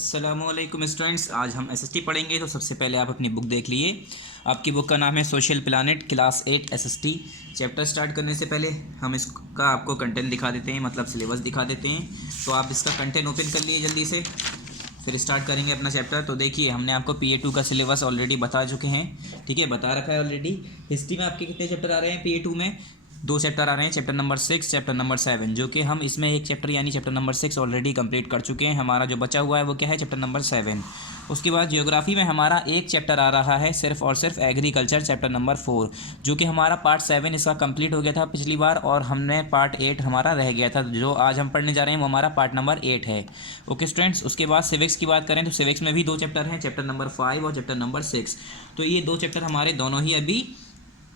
अस्सलामुअलैकुम स्टूडेंट्स, आज हम एसएसटी पढ़ेंगे। तो सबसे पहले आप अपनी बुक देख लिए। आपकी बुक का नाम है social planet class 8 SST. Chapter start करने से पहले हम इसका आपको कंटेंट दिखा देते हैं, मतलब सिलेबस दिखा देते हैं। तो आप इसका कंटेंट ओपन कर लिए जल्दी से, फिर स्टार्ट करेंगे अपना चैप्टर। तो देखिए, हमने आपको PA2 का सिलेबस ऑलरेडी बता चुके हैं, ठीक है, बता रखा है ऑलरेडी। हिस्ट्री में आपके कितने चैप्टर आ रहे हैं PA2 में? 2 चैप्टर आ रहे हैं, चैप्टर नंबर 6, चैप्टर नंबर 7, जो कि हम इसमें एक चैप्टर यानी चैप्टर नंबर 6 ऑलरेडी कंप्लीट कर चुके हैं। हमारा जो बचा हुआ है वो क्या है? Chapter number 7। उसके बाद ज्योग्राफी में हमारा एक चैप्टर आ रहा है सिर्फ और सिर्फ एग्रीकल्चर, चैप्टर नंबर 4, जो कि हमारा पार्ट 7 इसका कंप्लीट हो गया था पिछली बार, और हमने पार्ट 8 हमारा रह गया था। जो आज हम पढ़ने जा रहे हैं वो हमारा पार्ट नंबर 8 है। ओके स्टूडेंट्स, उसके बाद सिविक्स की बात करें तो सिविक्स में भी 2 चैप्टर हैं, चैप्टर नंबर 5 और चैप्टर नंबर 6। तो ये 2 चैप्टर हमारे दोनों ही अभी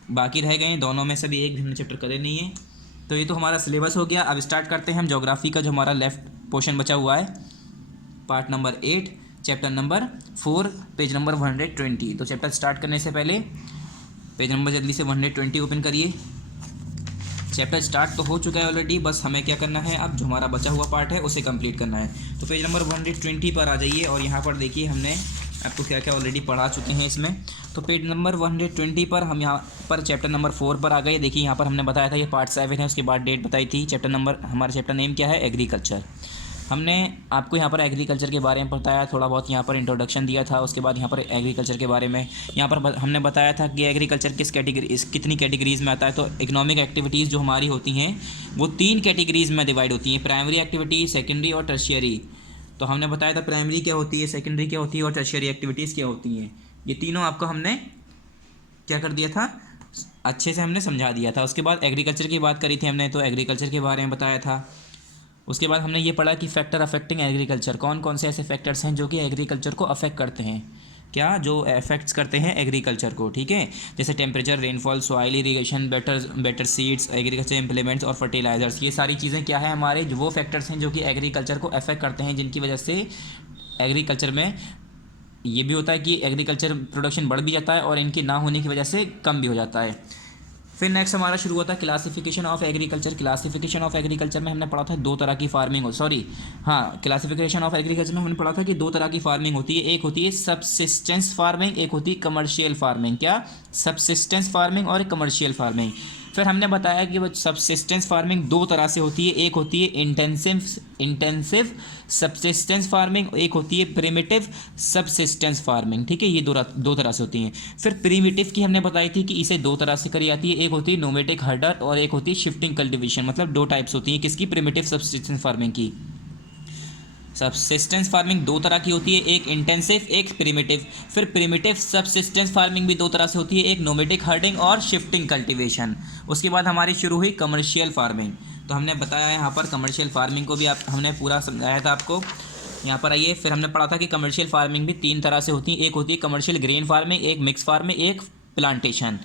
बाकी रह गए हैं, दोनों में से भी एक भी हमने चैप्टर करे नहीं है। तो ये तो हमारा सिलेबस हो गया। अब स्टार्ट करते हैं हम ज्योग्राफी का, जो हमारा लेफ्ट पोर्शन बचा हुआ है, part number 8, chapter number 4, page number 120। तो चैप्टर स्टार्ट करने से पहले पेज नंबर जल्दी से 120 ओपन करिए। चैप्टर स्टार्ट तो हो चुका है ऑलरेडी, बस हमें क्या करना है, अब जो हमारा बचा हुआ पार्ट है उसे कंप्लीट करना है। तो पेज नंबर 120 पर आ जाइए, और यहाँ पर देखिए हमने आपको क्या क्या ऑलरेडी पढ़ा चुके हैं इसमें। तो पेज नंबर 120 पर हम यहाँ पर चैप्टर नंबर 4 पर आ गए। देखिए यहाँ पर हमने बताया था ये पार्ट 7 है, उसके बाद डेट बताई थी। चैप्टर नंबर, हमारा चैप्टर नेम क्या है? एग्रीकल्चर। हमने आपको यहाँ पर एग्रीकल्चर के बारे में बताया, थोड़ा बहुत यहाँ पर इंट्रोडक्शन दिया था। उसके बाद यहाँ पर एग्रीकल्चर के बारे में यहाँ पर हमने बताया था कि एग्रीकल्चर कितनी कैटेगरीज़ में आता है। तो इकोनॉमिक एक्टिविटीज़ जो हमारी होती हैं वो 3 कैटेगरीज़ में डिवाइड होती हैं, प्राइमरी एक्टिविटी, सेकेंडरी और टर्शियरी। तो हमने बताया था प्राइमरी क्या होती है, सेकेंडरी क्या होती है और टर्शियरी एक्टिविटीज़ क्या होती हैं। ये तीनों आपको हमने क्या कर दिया था, अच्छे से हमने समझा दिया था। उसके बाद एग्रीकल्चर की बात करी थी हमने, तो एग्रीकल्चर के बारे में बताया था। उसके बाद हमने ये पढ़ा कि फैक्टर अफेक्टिंग एग्रीकल्चर, कौन कौन से ऐसे फैक्टर्स हैं जो कि एग्रीकल्चर को अफेक्ट करते हैं, क्या जो अफेक्ट्स करते हैं एग्रीकल्चर को, ठीक है। जैसे temperature, rainfall, soil irrigation, better seeds, agriculture implements और फर्टिलाइजर्स। ये सारी चीज़ें क्या है हमारे, जो वो फैक्टर्स हैं जो कि एग्रीकल्चर को अफेक्ट करते हैं, जिनकी वजह से एग्रीकल्चर में ये भी होता है कि एग्रीकल्चर प्रोडक्शन बढ़ भी जाता है और इनके ना होने की वजह से कम भी हो जाता है। फिर नेक्स्ट हमारा शुरू हुआ था classification of agriculture. Classification of agriculture में हमने पढ़ा था 2 तरह की फार्मिंग, क्लासिफिकेशन ऑफ एग्रीकल्चर में हमने पढ़ा था कि 2 तरह की फार्मिंग होती है। एक होती है सबसिस्टेंस फार्मिंग, एक होती है कमर्शियल फार्मिंग। क्या? सबसिस्टेंस फार्मिंग और कमर्शियल फार्मिंग। फिर हमने बताया कि वो सबसिस्टेंस फार्मिंग 2 तरह से होती है, एक होती है इंटेंसिव सबसिस्टेंस फार्मिंग, एक होती है प्रिमिटिव सबसिस्टेंस फार्मिंग, ठीक है। ये दो तरह से होती हैं। फिर प्रिमिटिव की हमने बताई थी कि इसे 2 तरह से करी जाती है, एक होती है नोमेटिक हर्डर और एक होती है शिफ्टिंग कल्टीवेशन। मतलब 2 टाइप्स होती हैं किसकी? प्रिमिटिव सबसिस्टेंस फार्मिंग की। सबसिस्टेंस फार्मिंग 2 तरह की होती है, एक इंटेंसिव, एक प्रिमिटिव। फिर प्रिमिटिव सबसिस्टेंस फार्मिंग भी 2 तरह से होती है, एक नोमेटिक हर्डिंग और शिफ्टिंग कल्टीवेशन। उसके बाद हमारी शुरू हुई कमर्शियल फार्मिंग। तो हमने बताया यहाँ पर कमर्शियल फार्मिंग को भी हमने पूरा समझाया था आपको। यहाँ पर आइए, फिर हमने पढ़ा था कि कमर्शियल फार्मिंग भी 3 तरह से होती है, एक होती है कमर्शियल ग्रेन फार्मिंग, एक मिक्स फार्मिंग, एक प्लांटेशन।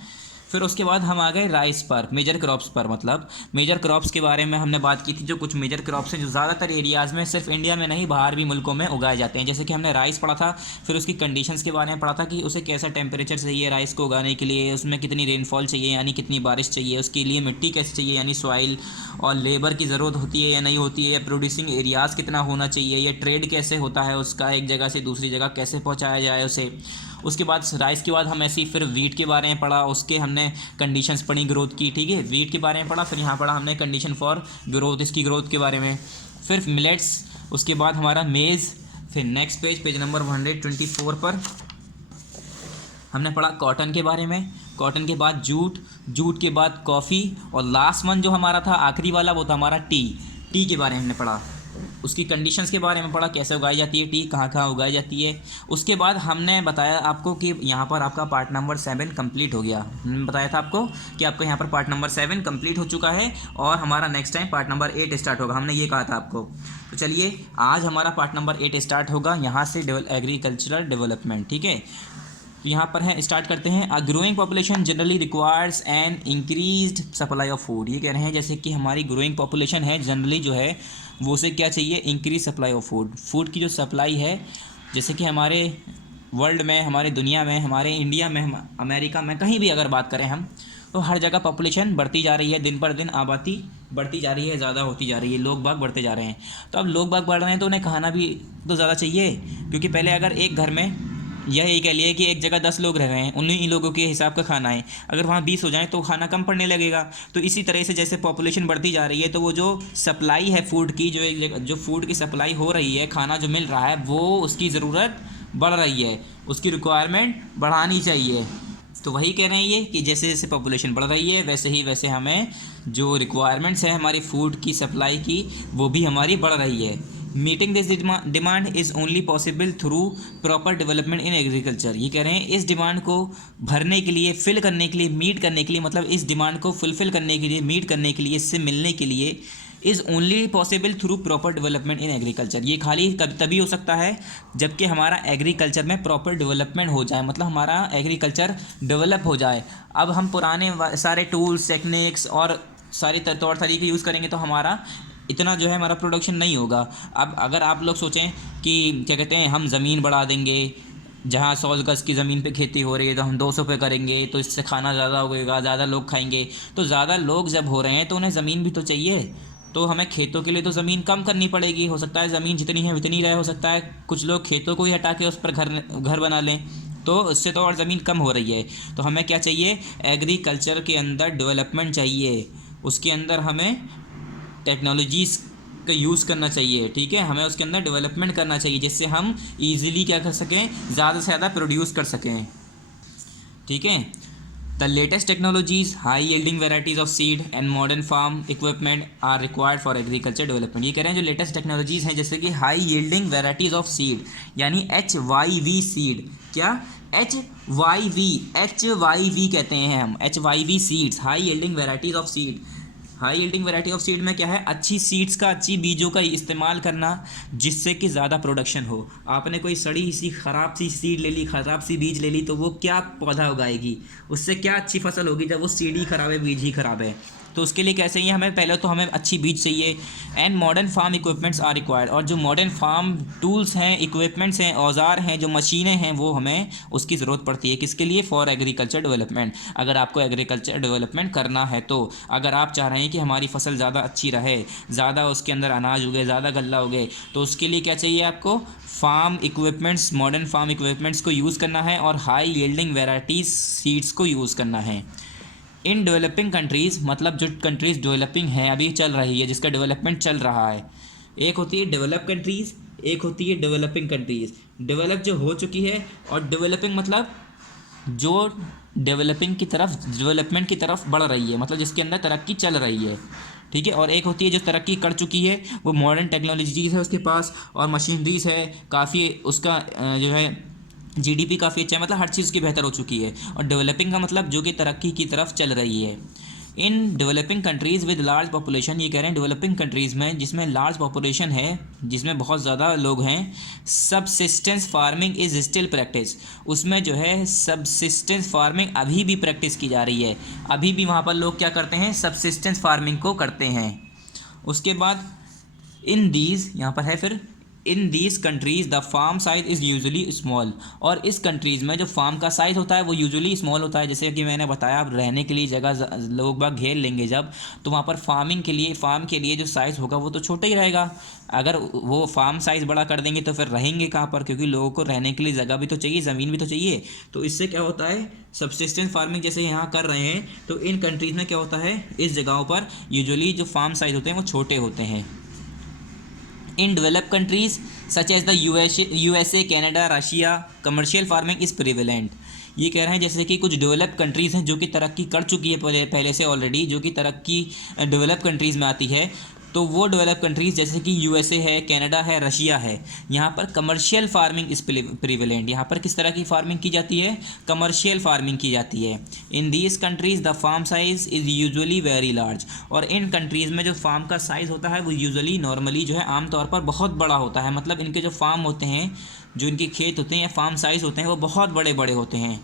फिर उसके बाद हम आ गए राइस पर, मेजर क्रॉप्स पर। मतलब मेजर क्रॉप्स के बारे में हमने बात की थी, जो कुछ मेजर क्रॉप्स हैं जो ज़्यादातर एरियाज़ में, सिर्फ इंडिया में नहीं बाहर भी मुल्कों में उगाए जाते हैं। जैसे कि हमने राइस पढ़ा था, फिर उसकी कंडीशंस के बारे में पढ़ा था कि उसे कैसा टेम्परेचर चाहिए राइस को उगाने के लिए, उसमें कितनी रेनफॉल चाहिए यानी कितनी बारिश चाहिए, उसके लिए मिट्टी कैसे चाहिए यानी सॉइल, और लेबर की ज़रूरत होती है या नहीं होती है, प्रोड्यूसिंग एरियाज़ कितना होना चाहिए, या ट्रेड कैसे होता है उसका, एक जगह से दूसरी जगह कैसे पहुँचाया जाए उसे। उसके बाद राइस के बाद हम ऐसे ही फिर वीट के बारे में पढ़ा, उसके हमने कंडीशंस पढ़ी ग्रोथ की, ठीक है, वीट के बारे में पढ़ा। फिर यहाँ पढ़ा हमने कंडीशन फॉर ग्रोथ, इसकी ग्रोथ के बारे में। फिर मिलेट्स, उसके बाद हमारा मेज़। फिर नेक्स्ट पेज नंबर 124 पर हमने पढ़ा कॉटन के बारे में, कॉटन के बाद जूट के बाद कॉफ़ी, और लास्ट वन जो हमारा था आखिरी वाला वो था हमारा टी के बारे में हमने पढ़ा। उसकी कंडीशंस के बारे में पढ़ा, कैसे उगाई जाती है टी, कहाँ कहाँ उगाई जाती है। उसके बाद हमने बताया आपको कि यहाँ पर आपका पार्ट नंबर 7 कंप्लीट हो गया। हमने बताया था आपको कि आपको यहाँ पर पार्ट नंबर 7 कंप्लीट हो चुका है, और हमारा next time part number 8 start होगा, हमने ये कहा था आपको। तो चलिए, आज हमारा पार्ट नंबर 8 स्टार्ट होगा यहाँ से, एग्रीकल्चरल डेवलपमेंट, ठीक है। तो यहाँ पर है, स्टार्ट करते हैं। A growing population generally requires N increased supply of food. ये कह रहे हैं जैसे कि हमारी ग्रोइंग पॉपुलेशन है जनरली जो है वो से क्या चाहिए? Increase supply of food. Food की जो सप्लाई है, जैसे कि हमारे वर्ल्ड में, हमारे दुनिया में, हमारे इंडिया में, अमेरिका में, कहीं भी अगर बात करें हम, तो हर जगह पॉपुलेशन बढ़ती जा रही है, दिन पर दिन आबादी बढ़ती जा रही है, ज़्यादा होती जा रही है, लोग बाग बढ़ते जा रहे हैं। तो अब लोग बाग बढ़ रहे हैं तो उन्हें खाना भी तो ज़्यादा चाहिए, क्योंकि पहले अगर एक घर में यही कह लिए कि एक जगह 10 लोग रह रहे हैं, उन्हीं लोगों के हिसाब का खाना है, अगर वहाँ 20 हो जाए तो खाना कम पड़ने लगेगा। तो इसी तरह से जैसे पॉपुलेशन बढ़ती जा रही है तो वो जो सप्लाई है फूड की, जो एक जगह जो फूड की सप्लाई हो रही है, खाना जो मिल रहा है, वो उसकी ज़रूरत बढ़ रही है, उसकी रिक्वायरमेंट बढ़ानी चाहिए। तो वही कह रहे हैं ये कि जैसे जैसे पॉपुलेशन बढ़ रही है वैसे हमें जो रिक्वायरमेंट्स है हमारी फूड की सप्लाई की, वो भी हमारी बढ़ रही है। Meeting this demand is only possible through proper development in agriculture. ये कह रहे हैं इस डिमांड को भरने के लिए, फिल करने के लिए, मीट करने के लिए, मतलब इस डिमांड को फुलफ़िल करने के लिए, मीट करने के लिए, इससे मिलने के लिए is only possible through proper development in agriculture. ये खाली तभी हो सकता है जबकि हमारा एग्रीकल्चर में प्रॉपर डेवलपमेंट हो जाए, मतलब हमारा एग्रीकल्चर डेवलप हो जाए। अब हम पुराने सारे टूल्स, टेक्निक्स और सारे तौर तरीके यूज़ करेंगे तो हमारा इतना जो है हमारा प्रोडक्शन नहीं होगा। अब अगर आप लोग सोचें कि क्या कहते हैं, हम ज़मीन बढ़ा देंगे, जहाँ 100 गज़ की ज़मीन पे खेती हो रही है तो हम 200 पे करेंगे, तो इससे खाना ज़्यादा होगा, ज़्यादा लोग खाएंगे। तो ज़्यादा लोग जब हो रहे हैं तो उन्हें ज़मीन भी तो चाहिए, तो हमें खेतों के लिए तो ज़मीन कम करनी पड़ेगी। हो सकता है ज़मीन जितनी है उतनी रहे, हो सकता है कुछ लोग खेतों को ही हटा के उस पर घर बना लें, तो उससे तो और ज़मीन कम हो रही है। तो हमें क्या चाहिए, एग्रीकल्चर के अंदर डेवलपमेंट चाहिए, उसके अंदर हमें टेक्नोलॉजीज़ का यूज़ करना चाहिए। ठीक है, हमें उसके अंदर डेवलपमेंट करना चाहिए जिससे हम ईज़िली क्या कर सकें, ज़्यादा से ज़्यादा प्रोड्यूस कर सकें। ठीक है, the latest technologies, high yielding varieties of seed and modern farm equipment are required for agriculture development. ये कह रहे हैं जो लेटेस्ट टेक्नोलॉजीज़ हैं जैसे कि high yielding varieties of seed, यानी HYV सीड। क्या HYV कहते हैं हम, HYV seeds, high yielding varieties of seed. High yielding variety of seed में क्या है, अच्छी सीड्स का, अच्छी बीजों का इस्तेमाल करना जिससे कि ज़्यादा प्रोडक्शन हो। आपने कोई सड़ी सी ख़राब सी सीड ले ली, ख़राब सी बीज ले ली, तो वो क्या पौधा उगाएगी, उससे क्या अच्छी फसल होगी जब वो सीड ही ख़राब है, बीज ही ख़राब है। तो उसके लिए क्या चाहिए हमें, पहले तो हमें अच्छी बीज चाहिए। And modern farm equipments are required, और जो मॉडर्न फार्म टूल्स हैं, इक्विपमेंट्स हैं, औजार हैं, जो मशीनें हैं, वो हमें उसकी ज़रूरत पड़ती है। किसके लिए, फॉर एग्रीकल्चर डेवलपमेंट। अगर आपको एग्रीकल्चर डेवलपमेंट करना है, तो अगर आप चाह रहे हैं कि हमारी फसल ज़्यादा अच्छी रहे, ज़्यादा उसके अंदर अनाज उगे, ज़्यादा गल्ला उगे, तो उसके लिए क्या चाहिए आपको, farm equipments, modern farm equipments को यूज़ करना है और हाई यील्डिंग वेराइटीज सीड्स को यूज़ करना है। इन डेवलपिंग कंट्रीज़, मतलब जो कंट्रीज़ डेवलपिंग है, अभी चल रही है, जिसका डेवलपमेंट चल रहा है, एक होती है डेवलप कंट्रीज़, एक होती है डेवलपिंग कंट्रीज़। डेवलप जो हो चुकी है, और डेवलपिंग मतलब जो डेवलपिंग की तरफ, डेवलपमेंट की तरफ बढ़ रही है, मतलब जिसके अंदर तरक्की चल रही है। ठीक है, और एक होती है जो तरक्की कर चुकी है, वो मॉडर्न टेक्नोलॉजीज़ है उसके पास और मशीनरीज़ है काफ़ी, उसका जो है GDP काफ़ी अच्छा है, मतलब हर चीज़ उसकी बेहतर हो चुकी है। और डेवलपिंग का मतलब जो कि तरक्की की तरफ चल रही है। In developing countries with large population, ये कह रहे हैं डेवलपिंग कंट्रीज़ में जिसमें लार्ज पॉपुलेशन है, जिसमें बहुत ज़्यादा लोग हैं, subsistence farming is still practice, उसमें जो है सबसिस्टेंस फार्मिंग अभी भी प्रैक्टिस की जा रही है। अभी भी वहाँ पर लोग क्या करते हैं, सबसिस्टेंस फार्मिंग को करते हैं। उसके बाद इन दीज, यहाँ पर है फिर, in these countries the farm size is usually small, और इस कंट्रीज़ में जो फार्म का साइज़ होता है वो यूजुअली स्मॉल होता है। जैसे कि मैंने बताया, अब रहने के लिए जगह लोग बाग घेर लेंगे जब, तो वहाँ पर फार्म के लिए जो साइज़ होगा वो तो छोटा ही रहेगा। अगर वो फार्म साइज़ बड़ा कर देंगे तो फिर रहेंगे कहाँ पर, क्योंकि लोगों को रहने के लिए जगह भी तो चाहिए, ज़मीन भी तो चाहिए। तो इससे क्या होता है, सब्सिस्टेंस फार्मिंग जैसे यहाँ कर रहे हैं, तो इन कंट्रीज़ में क्या होता है, इस जगहों पर यूजुअली जो फार्म साइज़ होते हैं वो छोटे होते हैं। In developed countries such as the USA, Canada, Russia, commercial farming is prevalent। ये कह रहे हैं जैसे कि कुछ डेवलप कंट्रीज़ हैं जो कि तरक्की कर चुकी है पहले से ऑलरेडी, जो कि तरक्की डेवलप कंट्रीज़ में आती है, तो वो डेवलप कंट्रीज़ जैसे कि USA है, कनाडा है, रशिया है, यहाँ पर कमर्शियल फार्मिंग इज़ प्रीवेलेंट। यहाँ पर किस तरह की फार्मिंग की जाती है, कमर्शियल फार्मिंग की जाती है। In these countries the farm size is usually very large, और इन कंट्रीज़ में जो फार्म का साइज़ होता है वो यूजुअली नॉर्मली जो है आमतौर पर बहुत बड़ा होता है। मतलब इनके जो फार्म होते हैं, जो इनके खेत होते हैं या फार्म साइज़ होते हैं, वो बहुत बड़े बड़े होते हैं।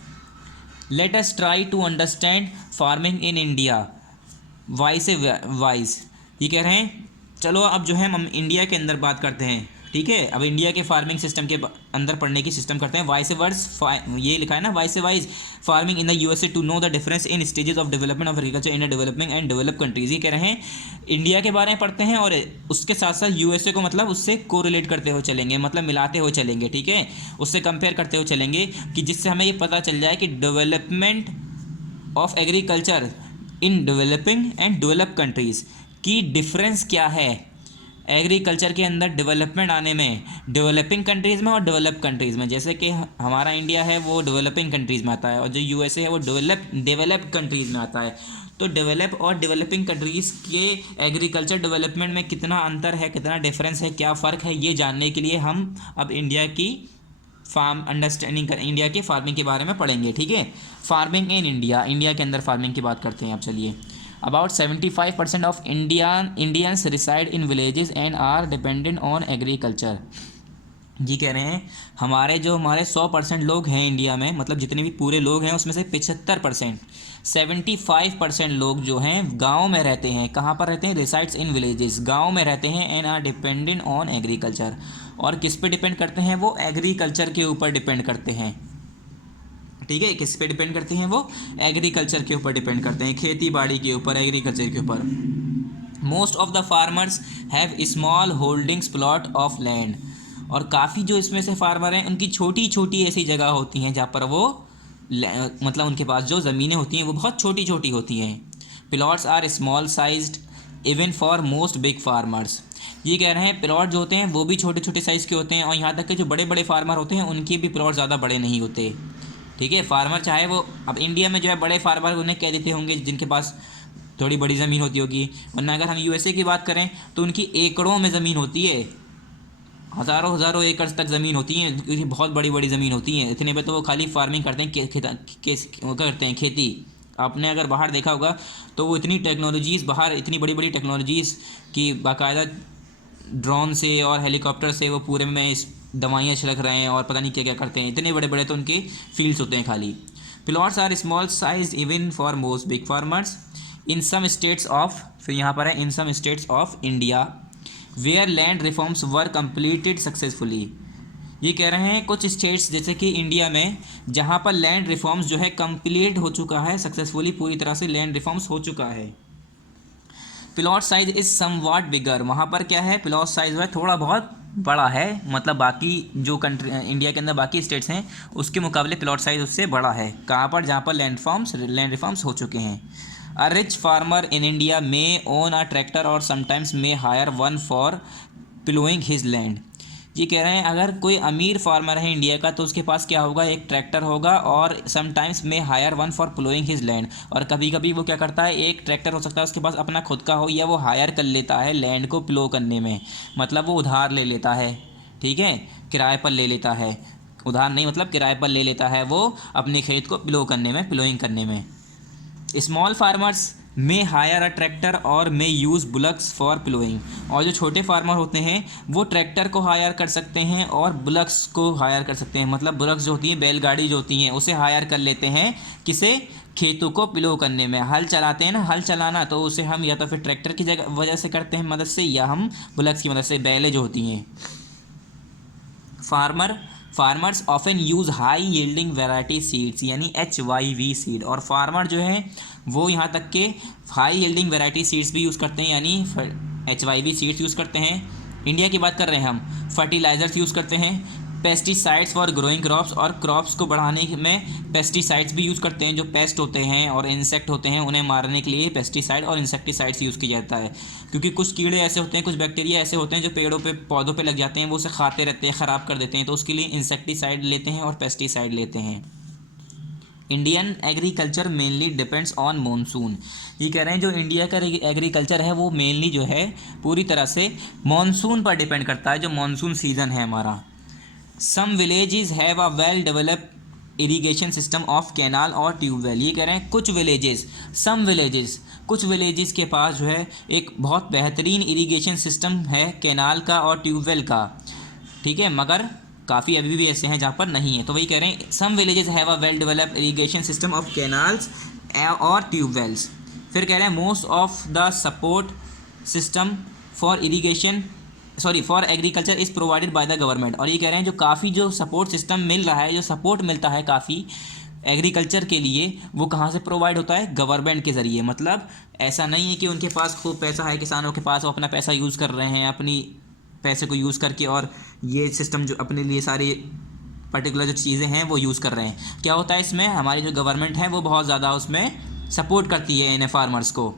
Let us try to understand farming in India vis. ये कह रहे हैं चलो अब जो है हम इंडिया के अंदर बात करते हैं। ठीक है। अब इंडिया के फार्मिंग सिस्टम के अंदर पढ़ने की सिस्टम करते हैं। वाइस वर्स, ये लिखा है ना, vis-a-vis farming in the USA to know the difference in stages of development of agriculture in developing and develop countries. ये कह रहे हैं इंडिया के बारे में पढ़ते हैं और उसके साथ साथ यूएसए को मतलब उससे कोरिलेट करते हुए चलेंगे, मतलब मिलाते हुए चलेंगे, ठीक है, उससे कंपेयर करते हुए चलेंगे, कि जिससे हमें ये पता चल जाए कि development of agriculture in developing and develop countries की डिफरेंस क्या है एग्रीकल्चर के अंदर डेवलपमेंट आने में, डेवलपिंग कंट्रीज़ में और डेवलप कंट्रीज़ में। जैसे कि हमारा इंडिया है वो डेवलपिंग कंट्रीज़ में आता है और जो यूएसए है वो डेवलप कंट्रीज़ में आता है। तो डेवलप और डेवलपिंग कंट्रीज़ के एग्रीकल्चर डेवलपमेंट में कितना अंतर है, कितना डिफरेंस है, क्या फ़र्क है, ये जानने के लिए हम अब इंडिया की इंडिया के फार्मिंग के बारे में पढ़ेंगे, ठीक है। फार्मिंग इन इंडिया, इंडिया के अंदर फार्मिंग की बात करते हैं अब। चलिए, about 75% of Indians reside in villages and are dependent on agriculture. ये कह रहे हैं हमारे 100% लोग हैं इंडिया में, मतलब जितने भी पूरे लोग हैं उसमें से 75%, 75% लोग जो हैं गांव में रहते हैं। कहाँ पर रहते हैं? रिसाइड्स इन विलेजेस, गांव में रहते हैं। And are dependent on agriculture, और किस पे डिपेंड करते हैं? वो एग्रीकल्चर के ऊपर डिपेंड करते हैं, ठीक है। किस पे डिपेंड करते हैं? वो एग्रीकल्चर के ऊपर डिपेंड करते हैं, खेती बाड़ी के ऊपर, एग्रीकल्चर के ऊपर। Most of the farmers have small holdings plot of land, और काफ़ी जो इसमें से फार्मर हैं उनकी छोटी छोटी ऐसी जगह होती हैं जहाँ पर वो मतलब उनके पास जो ज़मीनें होती हैं वो बहुत छोटी छोटी होती हैं। Plots are small sized even for most big farmers. ये कह रहे हैं प्लॉट जो होते हैं वो भी छोटे छोटे साइज़ के होते हैं, और यहाँ तक कि जो बड़े बड़े फार्मर होते हैं उनके भी प्लॉट ज़्यादा बड़े नहीं होते, ठीक है। फार्मर चाहे वो, अब इंडिया में जो है बड़े फार्मर उन्हें कह देते होंगे जिनके पास थोड़ी बड़ी ज़मीन होती होगी, वरना अगर हम यूएसए की बात करें तो उनकी एकड़ों में ज़मीन होती है, हज़ारों एकड़ तक ज़मीन होती है, बहुत बड़ी बड़ी ज़मीन होती है। इतने पे तो वो खाली फार्मिंग करते हैं, करते हैं खेती। आपने अगर बाहर देखा होगा तो वो इतनी टेक्नोलॉजीज़ बाहर, इतनी बड़ी बड़ी टेक्नोलॉजीज़ की बाकायदा ड्रोन से और हेलीकॉप्टर से वो पूरे में दवाइयाँ छिड़क रहे हैं और पता नहीं क्या क्या करते हैं। इतने बड़े बड़े तो उनके फील्ड्स होते हैं खाली। Plots are small size even for most big farmers in some states of, फिर यहाँ पर है in some states of India where land reforms were completed successfully. ये कह रहे हैं कुछ स्टेट्स जैसे कि इंडिया में जहाँ पर लैंड रिफॉर्म्स जो है कंप्लीट हो चुका है सक्सेसफुली, पूरी तरह से लैंड रिफॉर्म्स हो चुका है। प्लॉट साइज इज़ समवॉट बिगर, वहाँ पर क्या है? प्लॉट साइज है थोड़ा बहुत बड़ा है, मतलब बाकी जो कंट्री इंडिया के अंदर बाकी स्टेट्स हैं उसके मुकाबले प्लॉट साइज उससे बड़ा है। कहाँ पर? जहाँ पर लैंड रिफॉर्म्स हो चुके हैं। A rich farmer in India may own a tractor और sometimes may hire one for ploughing his land. ये कह रहे हैं अगर कोई अमीर फार्मर है इंडिया का तो उसके पास क्या होगा? एक ट्रैक्टर होगा, और समटाइम्स में hire one for ploughing his land, और कभी कभी वो क्या करता है, एक ट्रैक्टर हो सकता है उसके पास अपना खुद का हो, या वो हायर कर लेता है लैंड को प्लो करने में, मतलब वो उधार ले लेता है, ठीक है, किराए पर ले लेता है, उधार नहीं मतलब किराए पर ले लेता है वो अपने खेत को प्लो करने में, प्लोइंग करने में। Small farmers may hire a tractor और may use bullocks for ploughing, और जो छोटे फार्मर होते हैं वो ट्रैक्टर को हायर कर सकते हैं और बुलक्स को हायर कर सकते हैं, मतलब बुलक्स जो होती हैं बैलगाड़ी जो होती हैं उसे हायर कर लेते हैं, किसे? खेतों को प्लो करने में। हल चलाते हैं ना, हल चलाना, तो उसे हम या तो फिर ट्रैक्टर की वजह से करते हैं मदद से, या हम बुलक्स की मदद से, बैलें जो होती हैं। Farmers often use high yielding variety seeds यानी HYV सीड, और फार्मर जो है वो यहाँ तक के हाई यील्डिंग वैरायटी सीड्स भी यूज़ करते हैं, यानी HYV सीड्स यूज़ करते हैं। इंडिया की बात कर रहे हैं हम। फर्टिलाइज़र्स यूज़ करते हैं, पेस्टिसाइड्स फॉर ग्रोइंग क्रॉप्स, और क्रॉप्स को बढ़ाने में पेस्टिसाइड्स भी यूज़ करते हैं। जो पेस्ट होते हैं और इंसेक्ट होते हैं उन्हें मारने के लिए पेस्टिसाइड और इंसेक्टिसाइड्स यूज़ किया जाता है, क्योंकि कुछ कीड़े ऐसे होते हैं, कुछ बैक्टीरिया ऐसे होते हैं जो पेड़ों पे, पौधों पे लग जाते हैं, वो उसे खाते रहते हैं, ख़राब कर देते हैं, तो उसके लिए इंसेक्टिसाइड लेते हैं और पेस्टिसाइड लेते हैं। Indian agriculture mainly depends on monsoon. ये कह रहे हैं जो इंडिया का एग्रीकल्चर है वो मेनली जो है पूरी तरह से मानसून पर डिपेंड करता है, जो मानसून सीज़न है हमारा। Some villages have a well developed irrigation system of canal और ट्यूबवेल। ये कह रहे हैं कुछ विलेजेस के पास जो है एक बहुत बेहतरीन इरीगेशन सिस्टम है कैनाल का और ट्यूबवेल का, ठीक है, मगर काफ़ी अभी भी ऐसे हैं जहाँ पर नहीं है। तो वही कह रहे हैं some villages have a well developed irrigation system of canals और ट्यूबवेल्स। फिर कह रहे हैं most of the support system for irrigation sorry for agriculture is provided by the government. और ये कह रहे हैं जो काफ़ी जो सपोर्ट सिस्टम मिल रहा है, जो सपोर्ट मिलता है काफ़ी एग्रीकल्चर के लिए, वो कहाँ से प्रोवाइड होता है? गवर्नमेंट के ज़रिए। मतलब ऐसा नहीं है कि उनके पास खूब पैसा है किसानों के पास, वो अपना पैसा यूज़ कर रहे हैं, अपनी पैसे को यूज़ करके, और ये सिस्टम जो अपने लिए सारी पर्टिकुलर जो चीज़ें हैं वो यूज़ कर रहे हैं। क्या होता है इसमें? हमारी जो गवर्नमेंट है वो बहुत ज़्यादा उसमें सपोर्ट करती है इन्हें, फार्मर्स को।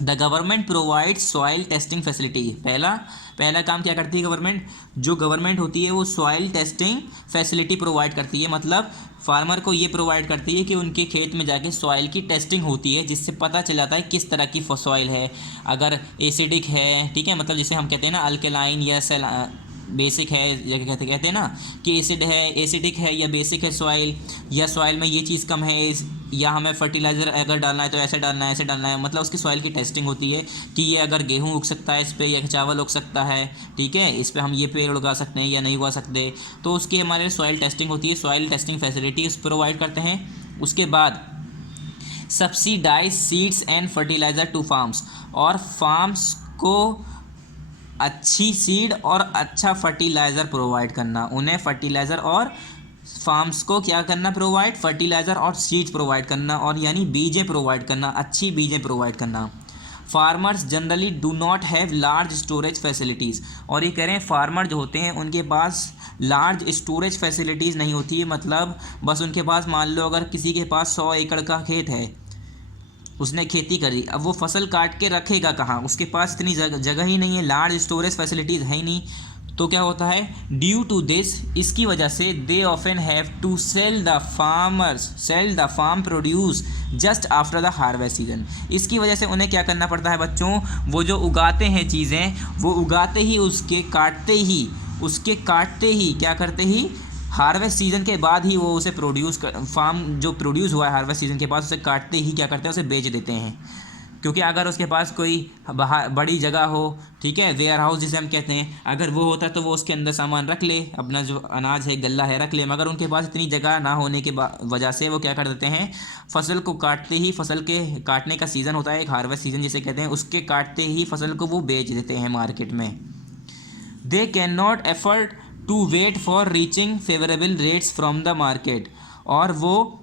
The government provides soil testing facility. पहला काम क्या करती है गवर्नमेंट? जो गवर्नमेंट होती है वो सॉइल टेस्टिंग फैसिलिटी प्रोवाइड करती है। मतलब फार्मर को ये प्रोवाइड करती है कि उनके खेत में जाके सॉइल की टेस्टिंग होती है, जिससे पता चल जाता है किस तरह की सॉइल है। अगर एसिडिक है, ठीक है, मतलब जिसे हम कहते हैं ना अल्कलाइन या बेसिक है, या कहते हैं ना कि एसिडिक है या बेसिक है सॉइल, या सॉइल में ये चीज़ कम है, या हमें फर्टिलाइज़र अगर डालना है तो ऐसे डालना है, ऐसे डालना है। मतलब उसकी सॉइल की टेस्टिंग होती है कि ये अगर गेहूँ उग सकता है इस पर, या चावल उग सकता है, ठीक है, इस पर हम ये पेड़ उगा सकते हैं या नहीं उगा सकते। तो उसकी हमारे सॉइल टेस्टिंग होती है, सॉइल टेस्टिंग फैसिलिटीज़ प्रोवाइड करते हैं। उसके बाद subsidise seeds and fertiliser to farms. और फार्म्स को अच्छी सीड और अच्छा फर्टिलाइज़र प्रोवाइड करना, उन्हें फर्टिलाइज़र और फार्म्स को क्या करना? प्रोवाइड फर्टिलाइज़र और सीड्स प्रोवाइड करना, और यानी बीजें प्रोवाइड करना, अच्छी बीजें प्रोवाइड करना। Farmers generally do not have large storage facilities. और ये कह रहे हैं फार्मर जो होते हैं उनके पास लार्ज स्टोरेज फैसिलिटीज़ नहीं होती है। मतलब बस उनके पास, मान लो अगर किसी के पास 100 एकड़ का खेत है, उसने खेती करी, अब वो फसल काट के रखेगा कहाँ? उसके पास इतनी जगह ही नहीं है, लार्ज स्टोरेज फैसिलिटीज़ है ही नहीं। तो क्या होता है? ड्यू टू दिस, इसकी वजह से, they often have to sell the farm produce just after the harvest season. इसकी वजह से उन्हें क्या करना पड़ता है बच्चों? वो जो उगाते हैं चीज़ें, वो उगाते ही, उसके काटते ही क्या करते ही? हार्वेस्ट सीजन के बाद ही वो उसे फार्म जो प्रोड्यूस हुआ है हार्वेस्ट सीजन के बाद, उसे काटते ही क्या करते हैं? उसे बेच देते हैं। क्योंकि अगर उसके पास कोई बड़ी जगह हो, ठीक है, वेयर हाउस जिसे हम कहते हैं, अगर वो होता तो वो उसके अंदर सामान रख ले, अपना जो अनाज है, गल्ला है, रख ले। मगर उनके पास इतनी जगह ना होने के वजह से वो क्या कर देते हैं? फसल को काटते ही, फसल के काटने का सीज़न होता है एक, हार्वेस्ट सीजन जिसे कहते हैं, उसके काटते ही फसल को वो बेच देते हैं मार्केट में। They can not afford to wait for reaching favourable rates from the market. और वो,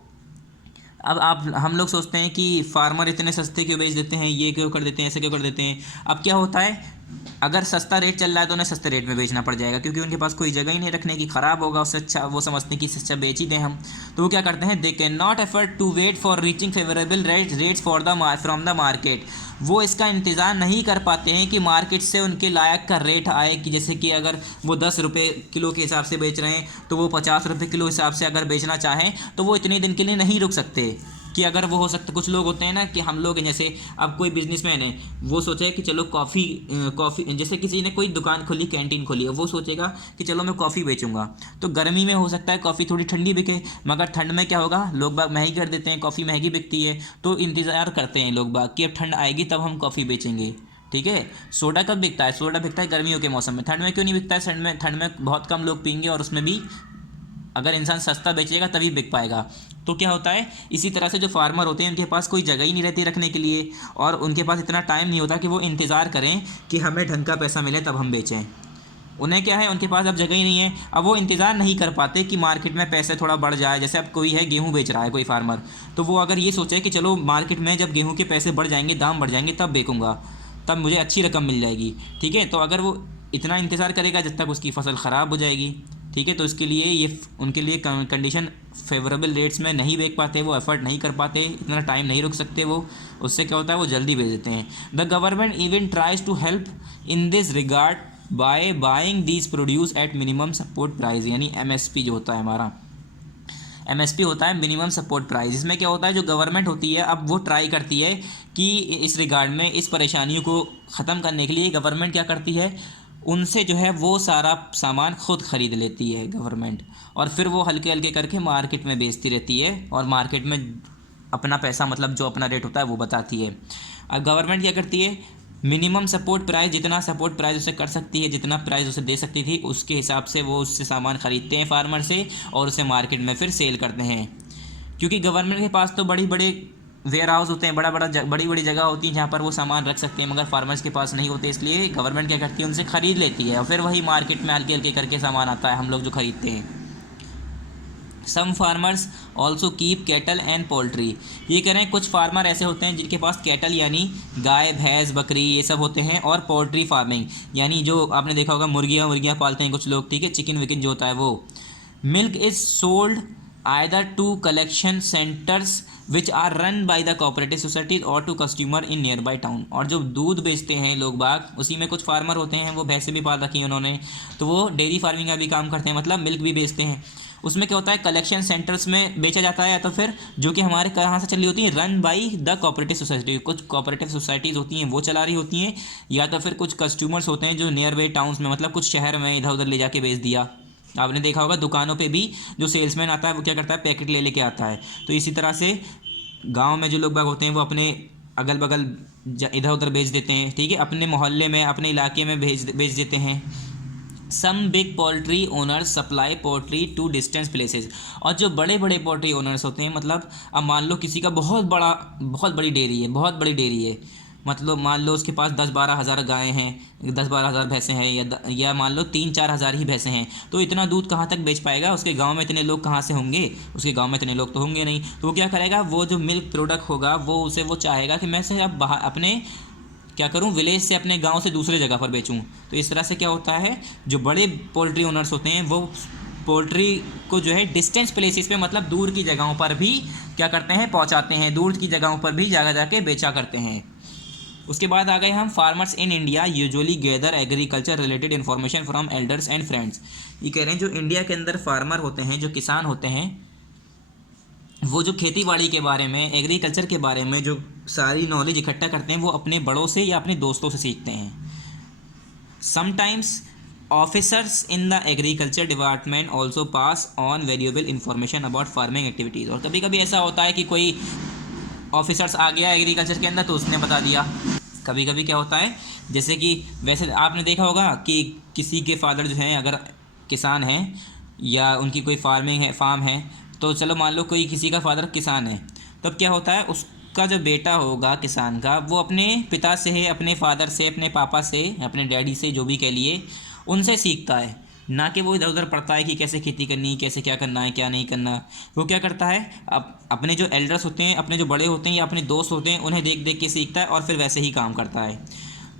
अब हम लोग सोचते हैं कि फार्मर इतने सस्ते क्यों बेच देते हैं, ये क्यों कर देते हैं, ऐसे क्यों कर देते हैं। अब क्या होता है? अगर सस्ता रेट चल रहा है तो उन्हें सस्ते रेट में बेचना पड़ जाएगा, क्योंकि उनके पास कोई जगह ही नहीं रखने की, ख़राब होगा, उससे अच्छा वो समझते हैं कि इससे अच्छा बेच ही दें हम। तो वो क्या करते हैं? They can not afford to wait for reaching favourable rates from the market. वो इसका इंतज़ार नहीं कर पाते हैं कि मार्केट से उनके लायक का रेट आए, कि जैसे कि अगर वो 10 रुपये किलो के हिसाब से बेच रहे हैं, तो वो 50 रुपये किलो हिसाब से अगर बेचना चाहें तो वो इतने दिन के लिए नहीं रुक सकते। कि अगर वो हो सकता, कुछ लोग होते हैं ना कि हम लोग जैसे, अब कोई बिजनेसमैन है, वो सोचे कि चलो कॉफ़ी, जैसे किसी ने कोई दुकान खोली, कैंटीन खोली है, वो सोचेगा कि चलो मैं कॉफ़ी बेचूंगा। तो गर्मी में हो सकता है कॉफ़ी थोड़ी ठंडी बिके, मगर ठंड में क्या होगा? लोग बाग महंगी कर देते हैं, कॉफ़ी महंगी बिकती है, तो इंतज़ार करते हैं लोग बाग कि अब ठंड आएगी तब हम कॉफ़ी बेचेंगे। ठीक है। सोडा कब बिकता है? सोडा बिकता है गर्मियों के मौसम में। ठंड में क्यों नहीं बिकता है? ठंड में बहुत कम लोग पीएंगे, और उसमें भी अगर इंसान सस्ता बेचेगा तभी बिक पाएगा। तो क्या होता है? इसी तरह से जो फार्मर होते हैं उनके पास कोई जगह ही नहीं रहती रखने के लिए, और उनके पास इतना टाइम नहीं होता कि वो इंतज़ार करें कि हमें ढंग का पैसा मिले तब हम बेचें। उन्हें क्या है, उनके पास अब जगह ही नहीं है। अब वो इंतज़ार नहीं कर पाते कि मार्केट में पैसे थोड़ा बढ़ जाए। जैसे अब कोई है गेहूँ बेच रहा है कोई फार्मर, तो वो अगर ये सोचे कि चलो मार्केट में जब गेहूँ के पैसे बढ़ जाएंगे, दाम बढ़ जाएंगे, तब बेचूंगा, तब मुझे अच्छी रकम मिल जाएगी। ठीक है, तो अगर वो इतना इंतज़ार करेगा जब तक उसकी फ़सल ख़राब हो जाएगी। ठीक है, तो इसके लिए ये उनके लिए कंडीशन फेवरेबल रेट्स में नहीं बेच पाते, वो एफर्ट नहीं कर पाते, इतना टाइम नहीं रुक सकते वो। उससे क्या होता है? वो जल्दी बेच देते हैं। The government even tries to help in this regard by buying these produce at minimum support price, यानी एमएसपी जो होता है हमारा, एमएसपी होता है मिनिमम सपोर्ट प्राइस। इसमें क्या होता है? जो गवर्नमेंट होती है अब वो ट्राई करती है कि इस रिगार्ड में, इस परेशानियों को ख़त्म करने के लिए गवर्नमेंट क्या करती है, उनसे जो है वो सारा सामान खुद ख़रीद लेती है गवर्नमेंट, और फिर वो हल्के हल्के करके मार्केट में बेचती रहती है, और मार्केट में अपना पैसा, मतलब जो अपना रेट होता है वो बताती है। अब गवर्नमेंट क्या करती है? मिनिमम सपोर्ट प्राइस, जितना सपोर्ट प्राइस उसे कर सकती है, जितना प्राइस उसे दे सकती थी, उसके हिसाब से वो उससे सामान ख़रीदते हैं फार्मर से, और उसे मार्केट में फिर सेल करते हैं। क्योंकि गवर्नमेंट के पास तो बड़ी बड़े वेयर हाउस होते हैं, बड़ी बड़ी जगह होती है जहाँ पर वो सामान रख सकते हैं, मगर फार्मर्स के पास नहीं होते, इसलिए गवर्नमेंट क्या करती है, उनसे ख़रीद लेती है और फिर वही मार्केट में हल्के हल्के करके सामान आता है, हम लोग जो खरीदते हैं। Some farmers also keep cattle and poultry. ये कह रहे हैं कुछ फार्मर ऐसे होते हैं जिनके पास कैटल यानी गाय भैंस बकरी ये सब होते हैं, और पोल्ट्री फार्मिंग यानी जो आपने देखा होगा मुर्गियाँ पालते हैं कुछ लोग, ठीक है, चिकन विकन जो होता है वो। Milk is sold either to collection centres which are run by the cooperative societies और to customer in nearby town. और जो दूध बेचते हैं लोग बाग, उसी में कुछ फार्मर होते हैं, वो भैंसें भी पाल रखी हैं उन्होंने, तो वो डेयरी फार्मिंग का भी काम करते हैं, मतलब मिल्क भी बेचते हैं। उसमें क्या होता है, कलेक्शन सेंटर्स में बेचा जाता है, या तो फिर जो कि हमारे कहाँ से चली होती है, run by the cooperative society, कुछ कोऑपरेटिव सोसाइटीज़ होती हैं वो चला रही होती हैं, या तो फिर कुछ कस्टमर्स होते हैं जो नियर बाई टाउन्स में, मतलब कुछ शहर में इधर उधर ले जाके बेच दिया। आपने देखा होगा दुकानों पे भी जो सेल्समैन आता है वो क्या करता है, पैकेट ले लेके आता है। तो इसी तरह से गांव में जो लोग बाग होते हैं वो अपने अगल बगल इधर उधर बेच देते हैं, ठीक है, अपने मोहल्ले में अपने इलाके में बेच देते हैं। Some big poultry owners supply poultry to distance places. और जो बड़े बड़े पोल्ट्री ओनर्स होते हैं, मतलब अब मान लो किसी का बहुत बड़ी डेयरी है, मतलब मान लो उसके पास 10-12 हज़ार गायें हैं, 10-12 हज़ार भैंसें हैं, या मान लो 3-4 हज़ार ही भैंसें हैं, तो इतना दूध कहाँ तक बेच पाएगा, उसके गांव में इतने लोग कहाँ से होंगे, उसके गांव में इतने लोग तो होंगे नहीं। तो वो क्या करेगा, वो जो मिल्क प्रोडक्ट होगा वो चाहेगा कि मैं से अब बाहर अपने क्या करूं, विलेज से अपने गांव से दूसरे जगह पर बेचूं। तो इस तरह से क्या होता है, जो बड़े पोल्ट्री ओनर्स होते हैं वो पोल्ट्री को जो है डिस्टेंस प्लेसेस पे, मतलब दूर की जगहों पर भी क्या करते हैं, पहुंचाते हैं, दूर की जगहों पर भी जाके बेचा करते हैं। उसके बाद आ गए हम, farmers in India usually gather agriculture related information from elders and friends. ये कह रहे हैं जो इंडिया के अंदर फार्मर होते हैं, जो किसान होते हैं, वो जो खेती बाड़ी के बारे में, एग्रीकल्चर के बारे में जो सारी नॉलेज इकट्ठा करते हैं वो अपने बड़ों से या अपने दोस्तों से सीखते हैं। Sometimes officers in the agriculture department also pass on valuable information about farming activities. और कभी कभी ऐसा होता है कि कोई ऑफिसर्स आ गया एग्रीकल्चर के अंदर तो उसने बता दिया। कभी कभी क्या होता है, जैसे कि वैसे आपने देखा होगा कि किसी के फादर जो हैं अगर किसान हैं या उनकी कोई फार्म है, तो चलो मान लो कोई किसी का फादर किसान है, तब क्या होता है, उसका जो बेटा होगा किसान का, वो अपने पिता से है, अपने फादर से, अपने पापा से, अपने डैडी से, जो भी कह लिए, उनसे सीखता है, ना कि वो इधर उधर पढ़ता है कि कैसे खेती करनी, कैसे क्या करना है क्या नहीं करना। वो क्या करता है, अपने जो एल्डर्स होते हैं, अपने जो बड़े होते हैं या अपने दोस्त होते हैं, उन्हें देख देख के सीखता है और फिर वैसे ही काम करता है।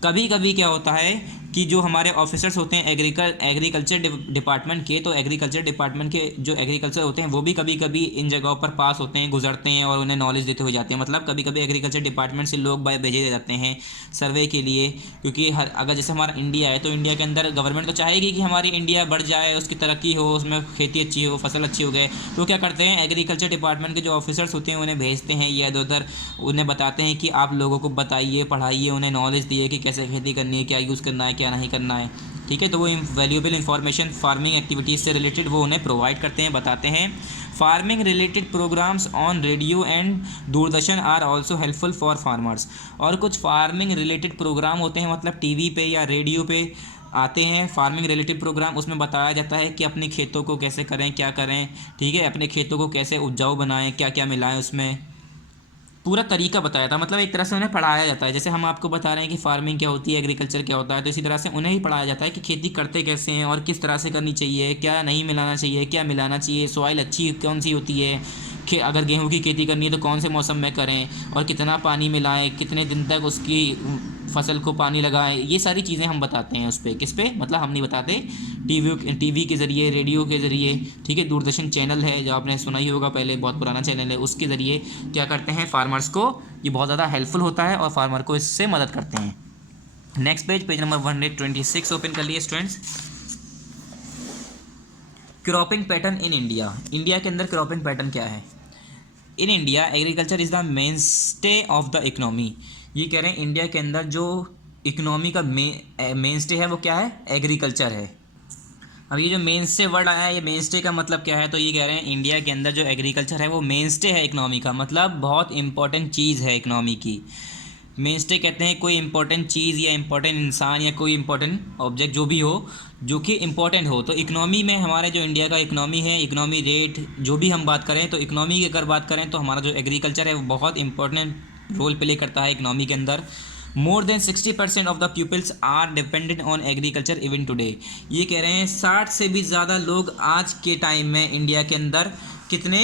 कभी कभी क्या होता है कि जो हमारे ऑफिसर्स होते हैं एग्रीकल्चर डिपार्टमेंट के, तो एग्रीकल्चर डिपार्टमेंट के जो एग्रीकल्चर होते हैं वो भी कभी कभी इन जगहों पर पास होते हैं, गुजरते हैं और उन्हें नॉलेज देते हुए जाते हैं। मतलब कभी कभी एग्रीकल्चर डिपार्टमेंट से लोग भेजे जाते हैं सर्वे के लिए, क्योंकि अगर जैसे हमारा इंडिया है तो इंडिया के अंदर गवर्नमेंट तो चाहेगी कि हमारी इंडिया बढ़ जाए, उसकी तरक्की हो, उसमें खेती अच्छी हो, फसल अच्छी हो गए, तो क्या करते हैं, एग्रीकल्चर डिपार्टमेंट के जो ऑफिसर्स होते हैं उन्हें भेजते हैं या इधर उधर, उन्हें बताते हैं कि आप लोगों को बताइए, पढ़ाइए, उन्हें नॉलेज दिए कि कैसे खेती करनी है, क्या यूज़ करना है क्या नहीं करना है, ठीक है। तो वो वैल्यूएबल इंफॉर्मेशन फार्मिंग एक्टिविटीज़ से रिलेटेड वो उन्हें प्रोवाइड करते हैं, बताते हैं। Farming related programmes on radio and Doordarshan are also helpful for farmers. और कुछ फार्मिंग रिलेटेड प्रोग्राम होते हैं, मतलब टीवी पे या रेडियो पे आते हैं फार्मिंग रिलेटेड प्रोग्राम, उसमें बताया जाता है कि अपने खेतों को कैसे करें, क्या करें, ठीक है, अपने खेतों को कैसे उपजाऊ बनाएं, क्या क्या मिलाएं, उसमें पूरा तरीका बताया था। मतलब एक तरह से उन्हें पढ़ाया जाता है, जैसे हम आपको बता रहे हैं कि फार्मिंग क्या होती है, एग्रीकल्चर क्या होता है, तो इसी तरह से उन्हें ही पढ़ाया जाता है कि खेती करते कैसे हैं और किस तरह से करनी चाहिए, क्या नहीं मिलाना चाहिए, क्या मिलाना चाहिए, सॉइल अच्छी कौन सी होती है, कि अगर गेहूं की खेती करनी है तो कौन से मौसम में करें, और कितना पानी मिलाएं, कितने दिन तक उसकी फसल को पानी लगाएं, ये सारी चीज़ें हम बताते हैं उस पर। किस पे, मतलब हम नहीं बताते, टीवी के ज़रिए, रेडियो के ज़रिए, ठीक है, दूरदर्शन चैनल है जो आपने सुना ही होगा पहले, बहुत पुराना चैनल है, उसके ज़रिए क्या करते हैं फार्मर्स को, ये बहुत ज़्यादा हेल्पफुल होता है और फार्मर को इससे मदद करते हैं। नेक्स्ट पेज नंबर 126 ओपन कर लिए students. Cropping pattern in India. India के अंदर क्रॉपिंग पैटर्न क्या है? In India agriculture is the main stay of the economy. ये कह रहे हैं इंडिया के अंदर जो इकनॉमी का मेन स्टे है वो क्या है? एग्रीकल्चर है। अब ये जो मेन स्टे वर्ड आया है, ये मेन स्टे का मतलब क्या है? तो ये कह रहे हैं इंडिया के अंदर जो एग्रीकल्चर है वो मेन स्टे है इकनॉमी का, मतलब बहुत इंपॉर्टेंट चीज़ है इकनॉमी की। मेनस्टे कहते हैं कोई इंपॉर्टेंट चीज़ या इंपॉर्टेंट इंसान या कोई इंपॉर्टेंट ऑब्जेक्ट जो भी हो, जो कि इंपॉर्टेंट हो। तो इकनॉमी में हमारे जो इंडिया का इकनॉमी है, इकनॉमी रेट जो भी हम बात करें, तो इकनॉमी की अगर बात करें तो हमारा जो एग्रीकल्चर है वो बहुत इंपॉर्टेंट रोल प्ले करता है इकनॉमी के अंदर। More than 60% of the peoples are dependent on agriculture even today. ये कह रहे हैं 60 से भी ज़्यादा लोग आज के टाइम में इंडिया के अंदर, कितने,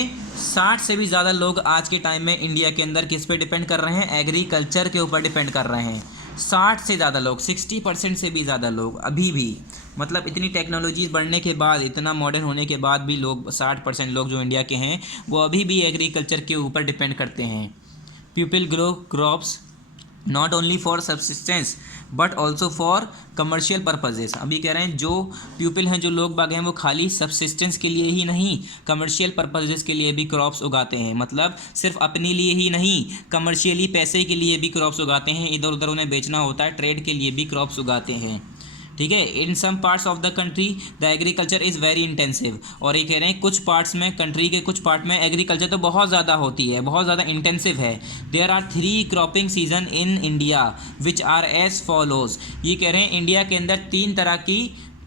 60 से भी ज़्यादा लोग आज के टाइम में इंडिया के अंदर किस पे डिपेंड कर रहे हैं, एग्रीकल्चर के ऊपर डिपेंड कर रहे हैं। 60 से ज़्यादा लोग, 60% से भी ज़्यादा लोग अभी भी, मतलब इतनी टेक्नोलॉजीज बढ़ने के बाद, इतना मॉडर्न होने के बाद भी लोग, 60% लोग जो इंडिया के हैं वो अभी भी एग्रीकल्चर के ऊपर डिपेंड करते हैं। People grow crops not only for subsistence but also for commercial purposes. अभी कह रहे हैं जो पीपल हैं, जो लोग बाग हैं, वो खाली सब्सिस्टेंस के लिए ही नहीं, कमर्शियल पर्पजेज़ के लिए भी क्रॉप्स उगाते हैं। मतलब सिर्फ अपने लिए ही नहीं, कमर्शियली पैसे के लिए भी क्रॉप्स उगाते हैं, इधर उधर उन्हें बेचना होता है, ट्रेड के लिए भी क्रॉप्स उगाते हैं। ठीक है। In some parts of the country the agriculture is very intensive. और ये कह रहे हैं कुछ पार्ट्स में, कंट्री के कुछ पार्ट में एग्रीकल्चर तो बहुत ज़्यादा होती है, बहुत ज़्यादा इंटेंसिव है। There are 3 cropping season in India which are as follows. ये कह रहे हैं इंडिया के अंदर 3 तरह की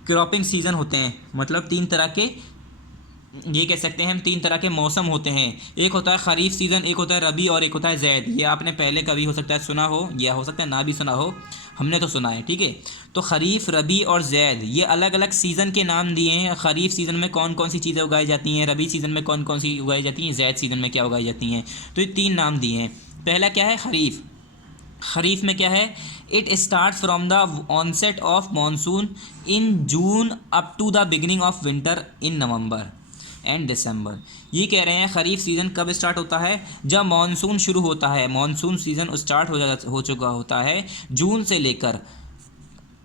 क्रॉपिंग सीजन होते हैं, मतलब 3 तरह के, ये कह सकते हैं हम 3 तरह के मौसम होते हैं। एक होता है ख़रीफ सीज़न, एक होता है रबी और एक होता है ज़ैद। ये आपने पहले कभी हो सकता है सुना हो या हो सकता है ना भी सुना हो, हमने तो सुना है। ठीक है। तो ख़रीफ, रबी और ज़ैद ये अलग अलग सीज़न के नाम दिए हैं। ख़रीफ सीज़न में कौन कौन सी चीज़ें उगाई जाती हैं, रबी सीज़न में कौन कौन सी उगाई जाती हैं, ज़ैद सीज़न में क्या उगाई जाती हैं। तो ये 3 नाम दिए हैं। पहला क्या है, ख़रीफ। ख़रीफ में क्या है, it start from the onset of monsoon in June up to the beginning of winter in November and December. ये कह रहे हैं ख़रीफ सीज़न कब स्टार्ट होता है, जब मानसून शुरू होता है। मानसून सीज़न स्टार्ट हो चुका होता है जून से लेकर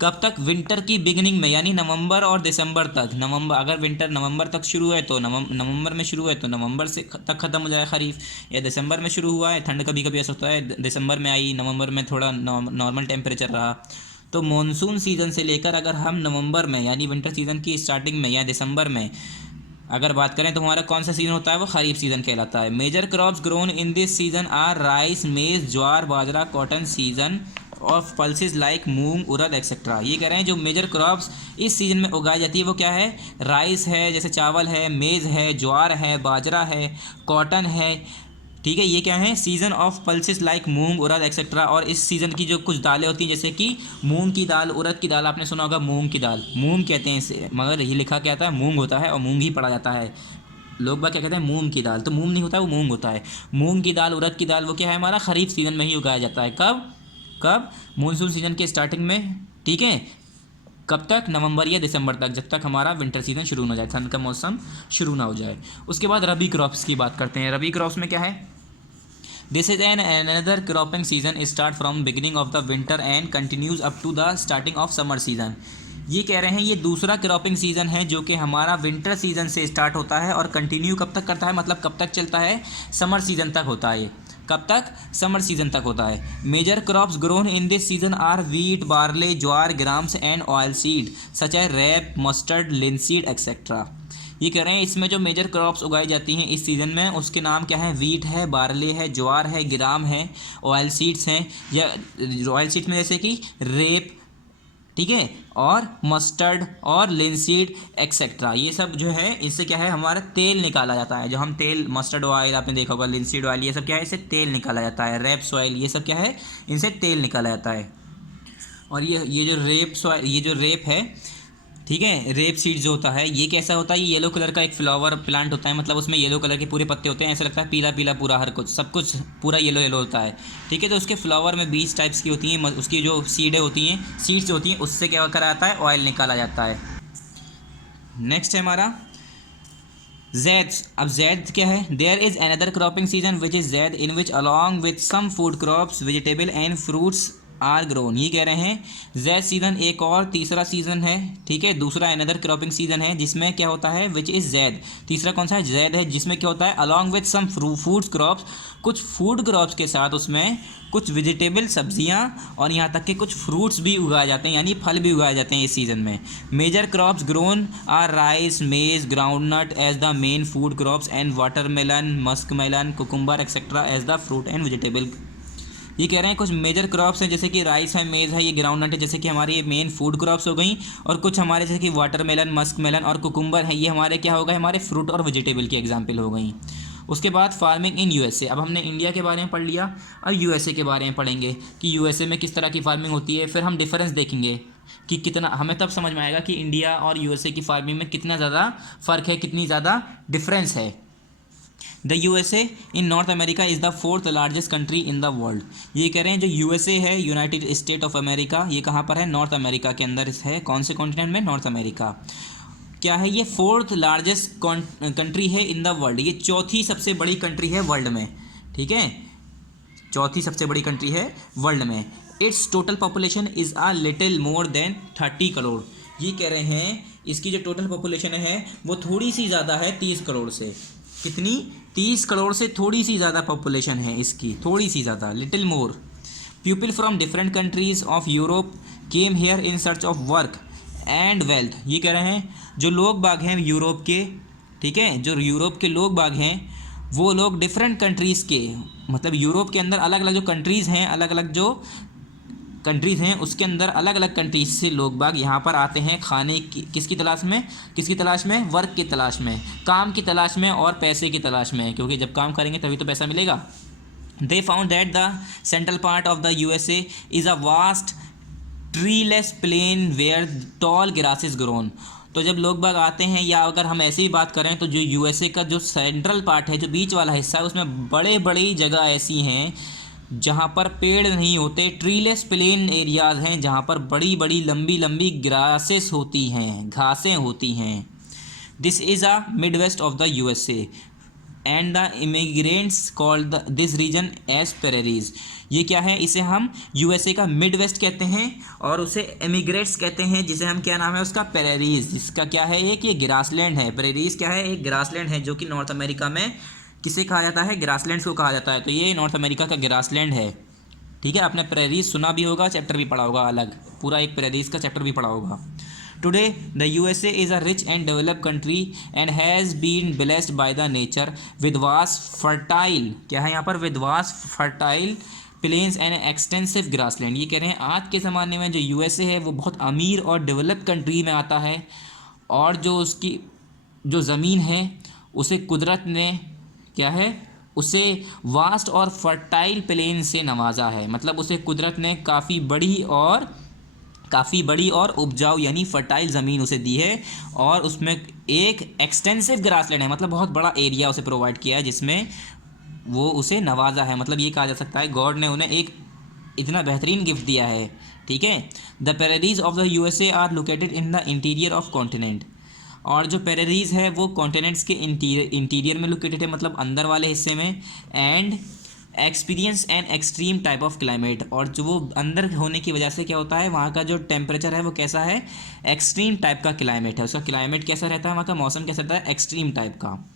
कब तक, विंटर की बिगिनिंग में, यानी नवंबर और दिसंबर तक। नवंबर, अगर विंटर नवंबर तक शुरू है तो नवंबर में शुरू है तो नवंबर से तक ख़त्म हो जाए ख़रीफ, या दिसंबर में शुरू हुआ है, ठंड कभी कभी ऐसा होता है दिसंबर में आई, नवंबर में थोड़ा नॉर्मल टेम्परेचर रहा। तो मानसून सीज़न से लेकर अगर हम नवंबर में, यानी विंटर सीज़न की स्टार्टिंग में या दिसंबर में अगर बात करें तो हमारा कौन सा सीज़न होता है, वो ख़रीफ सीज़न कहलाता है। Major crops grown in this season are rice, maize, jowar, bajra, cotton. Season of pulses like moong, urad etcetera. ये कह रहे हैं जो मेजर क्रॉप्स इस सीज़न में उगाई जाती है वो क्या है, राइस है, जैसे चावल है, मेज़ है, ज्वार है, बाजरा है, कॉटन है। ठीक है। ये क्या है, season of pulses like moong, urad etcetera. और इस सीज़न की जो कुछ दालें होती हैं, जैसे कि मूंग की दाल, उड़द की दाल, आपने सुना होगा मूंग की दाल, मूंग कहते हैं इसे, मगर ये लिखा क्या आता है, मूंग होता है और मूंग ही पढ़ा जाता है। लोग बात क्या कहते हैं, मूंग की दाल, तो मूंग नहीं होता है, वो मूंग होता है। मूंग की दाल, उड़द की दाल, वो क्या है, हमारा ख़रीफ सीज़न में ही उगाया जाता है। कब कब, मानसून सीज़न के स्टार्टिंग में। ठीक है। कब तक, नवंबर या दिसंबर तक, जब तक हमारा विंटर सीज़न शुरू ना हो जाए, ठंड का मौसम शुरू ना हो जाए। उसके बाद रबी क्रॉप्स की बात करते हैं। रबी क्रॉप्स में क्या है, this is an another cropping season start from beginning of the winter and continues up to the starting of summer season. ये कह रहे हैं ये दूसरा क्रॉपिंग सीज़न है जो कि हमारा विंटर सीज़न से स्टार्ट होता है और कंटिन्यू कब तक करता है, मतलब कब तक चलता है, समर सीज़न तक होता है। कब तक, समर सीज़न तक होता है। Major crops grown in this season are wheat, barley, jowar, grams and oil seed such as rape, mustard, linseed etcetera. ये कह रहे हैं इसमें जो मेजर क्रॉप्स उगाई जाती हैं इस सीज़न में, उसके नाम क्या है, वीट है, बार्ले है, ज्वार है, ग्राम है, ऑयल सीड्स हैं, या ऑयल सीड्स में जैसे कि रेप, ठीक है, और मस्टर्ड और लिनसीड एक्सेट्रा। ये सब जो है इससे क्या है, हमारा तेल निकाला जाता है। जो हम तेल, मस्टर्ड ऑयल आपने देखा होगा, लिनसीड ऑयल, ये सब क्या है, इससे तेल निकाला जाता है। रेप्स ऑयल, ये सब क्या है, इनसे तेल निकाला जाता है। और ये जो रेप्स ऑयल, ये जो रेप है, ठीक है, रेप सीड जो होता है, ये कैसा होता है, ये येलो कलर का एक फ्लावर प्लांट होता है, मतलब उसमें येलो कलर के पूरे पत्ते होते हैं, ऐसा लगता है पीला पीला पूरा, हर कुछ सब कुछ पूरा येलो येलो होता है। ठीक है। तो उसके फ्लावर में बीज टाइप्स की होती हैं, उसकी जो सीडें होती हैं, सीड्स होती हैं, उससे क्या करा जाता है, ऑयल निकाला जाता है। नेक्स्ट है हमारा जैद। अब जैद क्या है, there is another cropping season which is zaid in which along with some food crops, vegetable and fruits are grown. ये कह रहे हैं जैद सीज़न एक और तीसरा सीज़न है। ठीक है। दूसरा अनदर क्रॉपिंग सीज़न है जिसमें क्या होता है, विच इज़ जैद। तीसरा कौन सा है, जैद है, जिसमें क्या होता है, along with some food crops, कुछ फूड क्रॉप्स के साथ उसमें कुछ वेजिटेबल, सब्जियां और यहाँ तक कि कुछ फ्रूट्स भी उगाए जाते हैं, यानी फल भी उगाए जाते हैं इस सीज़न में। Major crops grown are rice, maize, groundnut as the main food crops and watermelon, muskmelon, cucumber etcetera as the fruit and vegetable. ये कह रहे हैं कुछ मेजर क्रॉप्स हैं जैसे कि राइस है, मेज़ है, ये ग्राउंडनट है, जैसे कि हमारे ये मेन फूड क्रॉप्स हो गई। और कुछ हमारे जैसे कि वाटरमेलन, मस्क मेलन और कुकुम्बर है, ये हमारे क्या हो गए, हमारे फ्रूट और वेजिटेबल की एग्जाम्पल हो गई। उसके बाद फार्मिंग इन यूएसए। अब हमने इंडिया के बारे में पढ़ लिया, अब यूएसए के बारे में पढ़ेंगे कि यूएसए में किस तरह की फार्मिंग होती है। फिर हम डिफरेंस देखेंगे कि कितना, हमें तब समझ में आएगा कि इंडिया और यूएसए की फार्मिंग में कितना ज़्यादा फ़र्क है, कितनी ज़्यादा डिफरेंस है। The USA in north America is the fourth largest country in the world. ये कह रहे हैं जो यूएसए है, यूनाइटेड स्टेट ऑफ अमेरिका, ये कहाँ पर है, नॉर्थ अमेरिका के अंदर है। कौन से कॉन्टिनेंट में, नॉर्थ अमेरिका। क्या है ये, फोर्थ लार्जेस्ट कंट्री है इन द वर्ल्ड, ये चौथी सबसे बड़ी कंट्री है वर्ल्ड में, ठीक है, चौथी सबसे बड़ी कंट्री है वर्ल्ड में। It's total population is a little more than 30 crore. ये कह रहे हैं इसकी जो टोटल पॉपुलेशन है वो थोड़ी सी ज़्यादा है 30 करोड़ से। कितनी, 30 करोड़ से थोड़ी सी ज़्यादा पॉपुलेशन है इसकी, थोड़ी सी ज़्यादा, little more. People from different countries of Europe came here in search of work and wealth. ये कह रहे हैं जो लोग बाग हैं यूरोप के, ठीक है, जो यूरोप के लोग बाग हैं वो लोग डिफरेंट कंट्रीज़ के, मतलब यूरोप के अंदर अलग अलग जो कंट्रीज़ हैं, अलग अलग जो कंट्रीज़ हैं उसके अंदर अलग अलग कंट्रीज से लोग बाग यहाँ पर आते हैं खाने की, किसकी तलाश में, किसकी तलाश में, वर्क की तलाश में, काम की तलाश में और पैसे की तलाश में, क्योंकि जब काम करेंगे तभी तो पैसा मिलेगा। They found that the central part of the USA is a vast treeless plain where tall grasses grown. तो जब लोग बाग आते हैं, या अगर हम ऐसे ही बात करें तो जो यूएसए का जो सेंट्रल पार्ट है, जो बीच वाला हिस्सा है, उसमें बड़े बड़ी जगह ऐसी हैं जहाँ पर पेड़ नहीं होते, ट्रीलेस प्लेन एरियाज़ हैं जहाँ पर बड़ी बड़ी लंबी लंबी ग्रासेस होती हैं, घासें होती हैं। This is a mid west of the USA and the immigrants called this region as prairies. ये क्या है, इसे हम यूएसए का मिड वेस्ट कहते हैं और उसे इमिग्रेट्स कहते हैं, जिसे हम, क्या नाम है उसका, प्रेरीज। जिसका क्या है, एक ये ग्रासलैंड है। प्रेरीज क्या है, एक ग्रासलैंड है जो कि नॉर्थ अमेरिका में किसे कहा जाता है, ग्रासलैंड्स को कहा जाता है। तो ये नॉर्थ अमेरिका का ग्रासलैंड है, ठीक है। आपने प्रेरीज सुना भी होगा, चैप्टर भी पढ़ा होगा अलग, पूरा एक प्रेरीज का चैप्टर भी पढ़ा होगा। Today the USA is a rich and developed country and has been blessed by the nature with vast fertile, क्या है यहाँ पर, with vast fertile plains and extensive grassland. ये कह रहे हैं आज के ज़माने में जो यूएसए है वो बहुत अमीर और डेवलप्ड कंट्री में आता है, और जो उसकी जो ज़मीन है उसे कुदरत ने, क्या है, उसे वास्ट और फर्टाइल प्लेन से नवाजा है। मतलब उसे कुदरत ने काफ़ी बड़ी और उपजाऊ यानी फर्टाइल ज़मीन उसे दी है, और उसमें एक एक्सटेंसिव ग्रासलैंड है, मतलब बहुत बड़ा एरिया उसे प्रोवाइड किया है जिसमें वो उसे नवाजा है। मतलब ये कहा जा सकता है गॉड ने उन्हें एक इतना बेहतरीन गिफ्ट दिया है, ठीक है। The prairies of the USA are located in the interior of continent. और जो प्रेरीज है वो कॉन्टिनेंट्स के इंटीरियर में लोकेटेड है, मतलब अंदर वाले हिस्से में। And experience an extreme type of climate, और जो वो अंदर होने की वजह से क्या होता है, वहाँ का जो टेम्परेचर है वो कैसा है, एक्सट्रीम टाइप का क्लाइमेट है। उसका क्लाइमेट कैसा रहता है, वहाँ का मौसम कैसा रहता है, एक्सट्रीम टाइप का।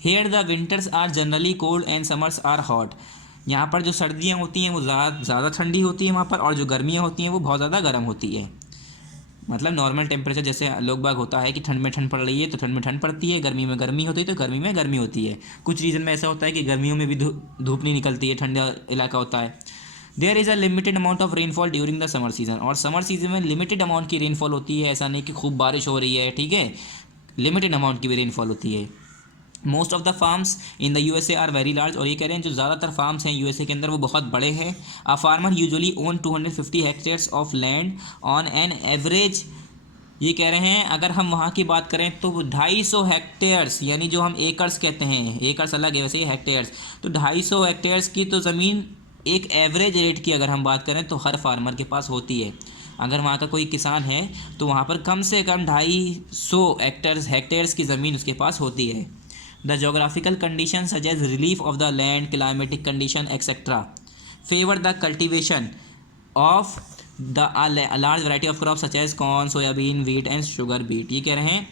Here the winters are generally cold and summers are hot. यहाँ पर जो सर्दियाँ होती हैं वो ज़्यादा ठंडी होती है वहाँ पर, और जो गर्मियाँ होती हैं वो बहुत ज़्यादा गर्म होती है। मतलब नॉर्मल टेम्परेचर जैसे लोग बाग होता है कि ठंड में ठंड पड़ रही है तो ठंड में ठंड पड़ती है, गर्मी में गर्मी होती है तो गर्मी में गर्मी होती है। कुछ रीजन में ऐसा होता है कि गर्मियों में भी धूप नहीं निकलती है, ठंडा इलाका होता है। There is a limited amount of rainfall during the summer season, और समर सीजन में लिमिटेड अमाउंट की रेनफॉल होती है, ऐसा नहीं कि खूब बारिश हो रही है, ठीक है, लिमिटेड अमाउंट की भी रेनफॉल होती है। Most of the farms in the USA are very large, और ये कह रहे हैं जो ज़्यादातर फार्म्स हैं यूएसए के अंदर वो बहुत बड़े हैं। A farmer usually own 250 hectares of land on an average. ये कह रहे हैं अगर हम वहाँ की बात करें तो 250 हेक्टेयर्स, यानी जो हम एकर्स कहते हैं, एकर्स अलग है वैसे ही हेक्टेयर्स, तो 250 हेक्टेयर्स की तो ज़मीन एक एवरेज रेट की अगर हम बात करें तो हर फार्मर के पास होती है। अगर वहाँ का कोई किसान है तो वहाँ पर कम से कम 250 हेक्टेयर्स की ज़मीन उसके पास होती है। The geographical condition such as relief of the land, climatic condition etcetera favour the cultivation of the large variety of crop such as corn, soybean, wheat and sugar beet. ये कह रहे हैं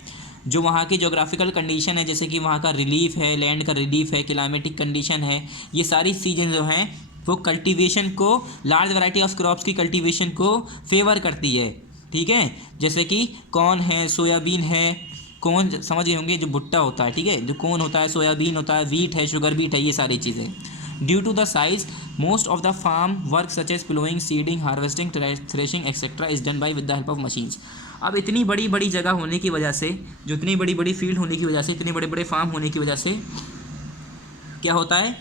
जो वहाँ की जोग्राफिकल कंडीशन है, जैसे कि वहाँ का रिलीफ है, लैंड का रिलीफ है, क्लाइमेटिक कंडीशन है, ये सारी चीज़ें जो हैं वो कल्टीवेशन को, लार्ज वैरायटी ऑफ क्रॉप्स की कल्टीवेशन को फेवर करती है, ठीक है। जैसे कि कॉर्न है, सोयाबीन है, कॉर्न समझ गए होंगे जो भुट्टा होता है, ठीक है, जो कॉर्न होता है, सोयाबीन होता है, वीट है, शुगर बीट है, ये सारी चीज़ें। Due to the size most of the farm work such as ploughing, seeding, harvesting, threshing etcetera is done by with the help of machines. अब इतनी बड़ी बड़ी जगह होने की वजह से, जो इतनी बड़ी बड़ी फील्ड होने की वजह से, इतने बड़े बड़े फार्म होने की वजह से क्या होता है,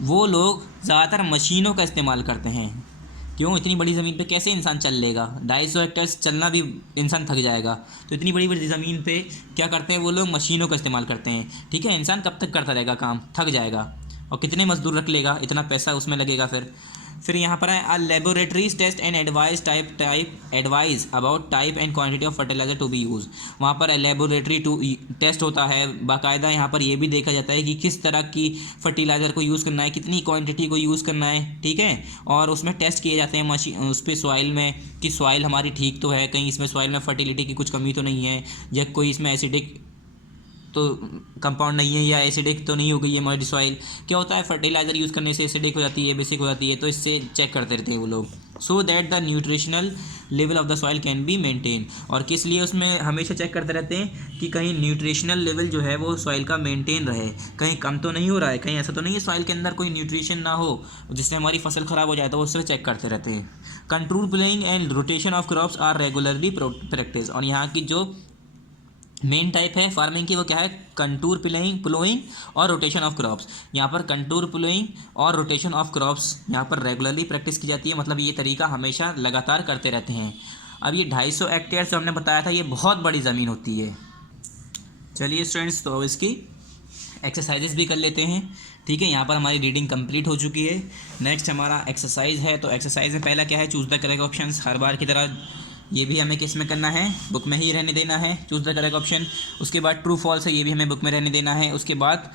वो लोग ज़्यादातर मशीनों का इस्तेमाल करते हैं। क्यों? इतनी बड़ी ज़मीन पे कैसे इंसान चल लेगा, 250 हेक्टेयर चलना भी इंसान थक जाएगा। तो इतनी बड़ी बड़ी ज़मीन पे क्या करते हैं वो लोग, मशीनों का इस्तेमाल करते हैं। ठीक है, इंसान कब तक करता रहेगा काम, थक जाएगा, और कितने मजदूर रख लेगा, इतना पैसा उसमें लगेगा। फिर यहाँ पर है laboratories test and advise about type and quantity of fertiliser to be use. वहाँ पर लेबोरेटरी टेस्ट होता है बाकायदा। यहाँ पर ये भी देखा जाता है कि किस तरह की फर्टिलाइज़र को यूज़ करना है, कितनी क्वांटिटी को यूज़ करना है। ठीक है, और उसमें टेस्ट किए जाते हैं मशीन उस पर सॉइल में कि सॉइल हमारी ठीक तो है, कहीं इसमें सॉइल में फर्टिलिटी की कुछ कमी तो नहीं है, या कोई इसमें एसिडिक तो कंपाउंड नहीं है, या एसिडिक तो नहीं हो गई है हमारी सॉइल। क्या होता है, फर्टिलाइज़र यूज़ करने से एसिडिक हो जाती है, बेसिक हो जाती है, तो इससे चेक करते रहते हैं वो लोग, so that the nutritional level of the soil can be maintain. और किस लिए उसमें हमेशा चेक करते रहते हैं कि कहीं न्यूट्रिशनल लेवल जो है वो सॉइल का मेंटेन रहे, कहीं कम तो नहीं हो रहा है, कहीं ऐसा तो नहीं है सॉइल के अंदर कोई न्यूट्रिशन ना हो जिससे हमारी फसल ख़राब हो जाए, तो उससे चेक करते रहते हैं। Control playing and rotation of crops are regularly practice. और यहाँ की जो मेन टाइप है फार्मिंग की वो क्या है, कंटूर प्लोइंग और रोटेशन ऑफ क्रॉप्स। यहाँ पर कंटूर प्लोइंग और रोटेशन ऑफ क्रॉप्स यहाँ पर रेगुलरली प्रैक्टिस की जाती है, मतलब ये तरीका हमेशा लगातार करते रहते हैं। अब ये 250 हेक्टेयर जो हमने बताया था, ये बहुत बड़ी ज़मीन होती है। चलिए स्टूडेंट्स, तो इसकी एक्सरसाइजेस भी कर लेते हैं। ठीक है, यहाँ पर हमारी रीडिंग कंप्लीट हो चुकी है। नेक्स्ट हमारा एक्सरसाइज है। तो एक्सरसाइज में पहला क्या है, चूज़ द करेक्ट ऑप्शन। हर बार की तरह ये भी हमें किस में करना है, बुक में ही रहने देना है, चूज़ द करेक्ट ऑप्शन। उसके बाद ट्रू फॉल्स है, ये भी हमें बुक में रहने देना है। उसके बाद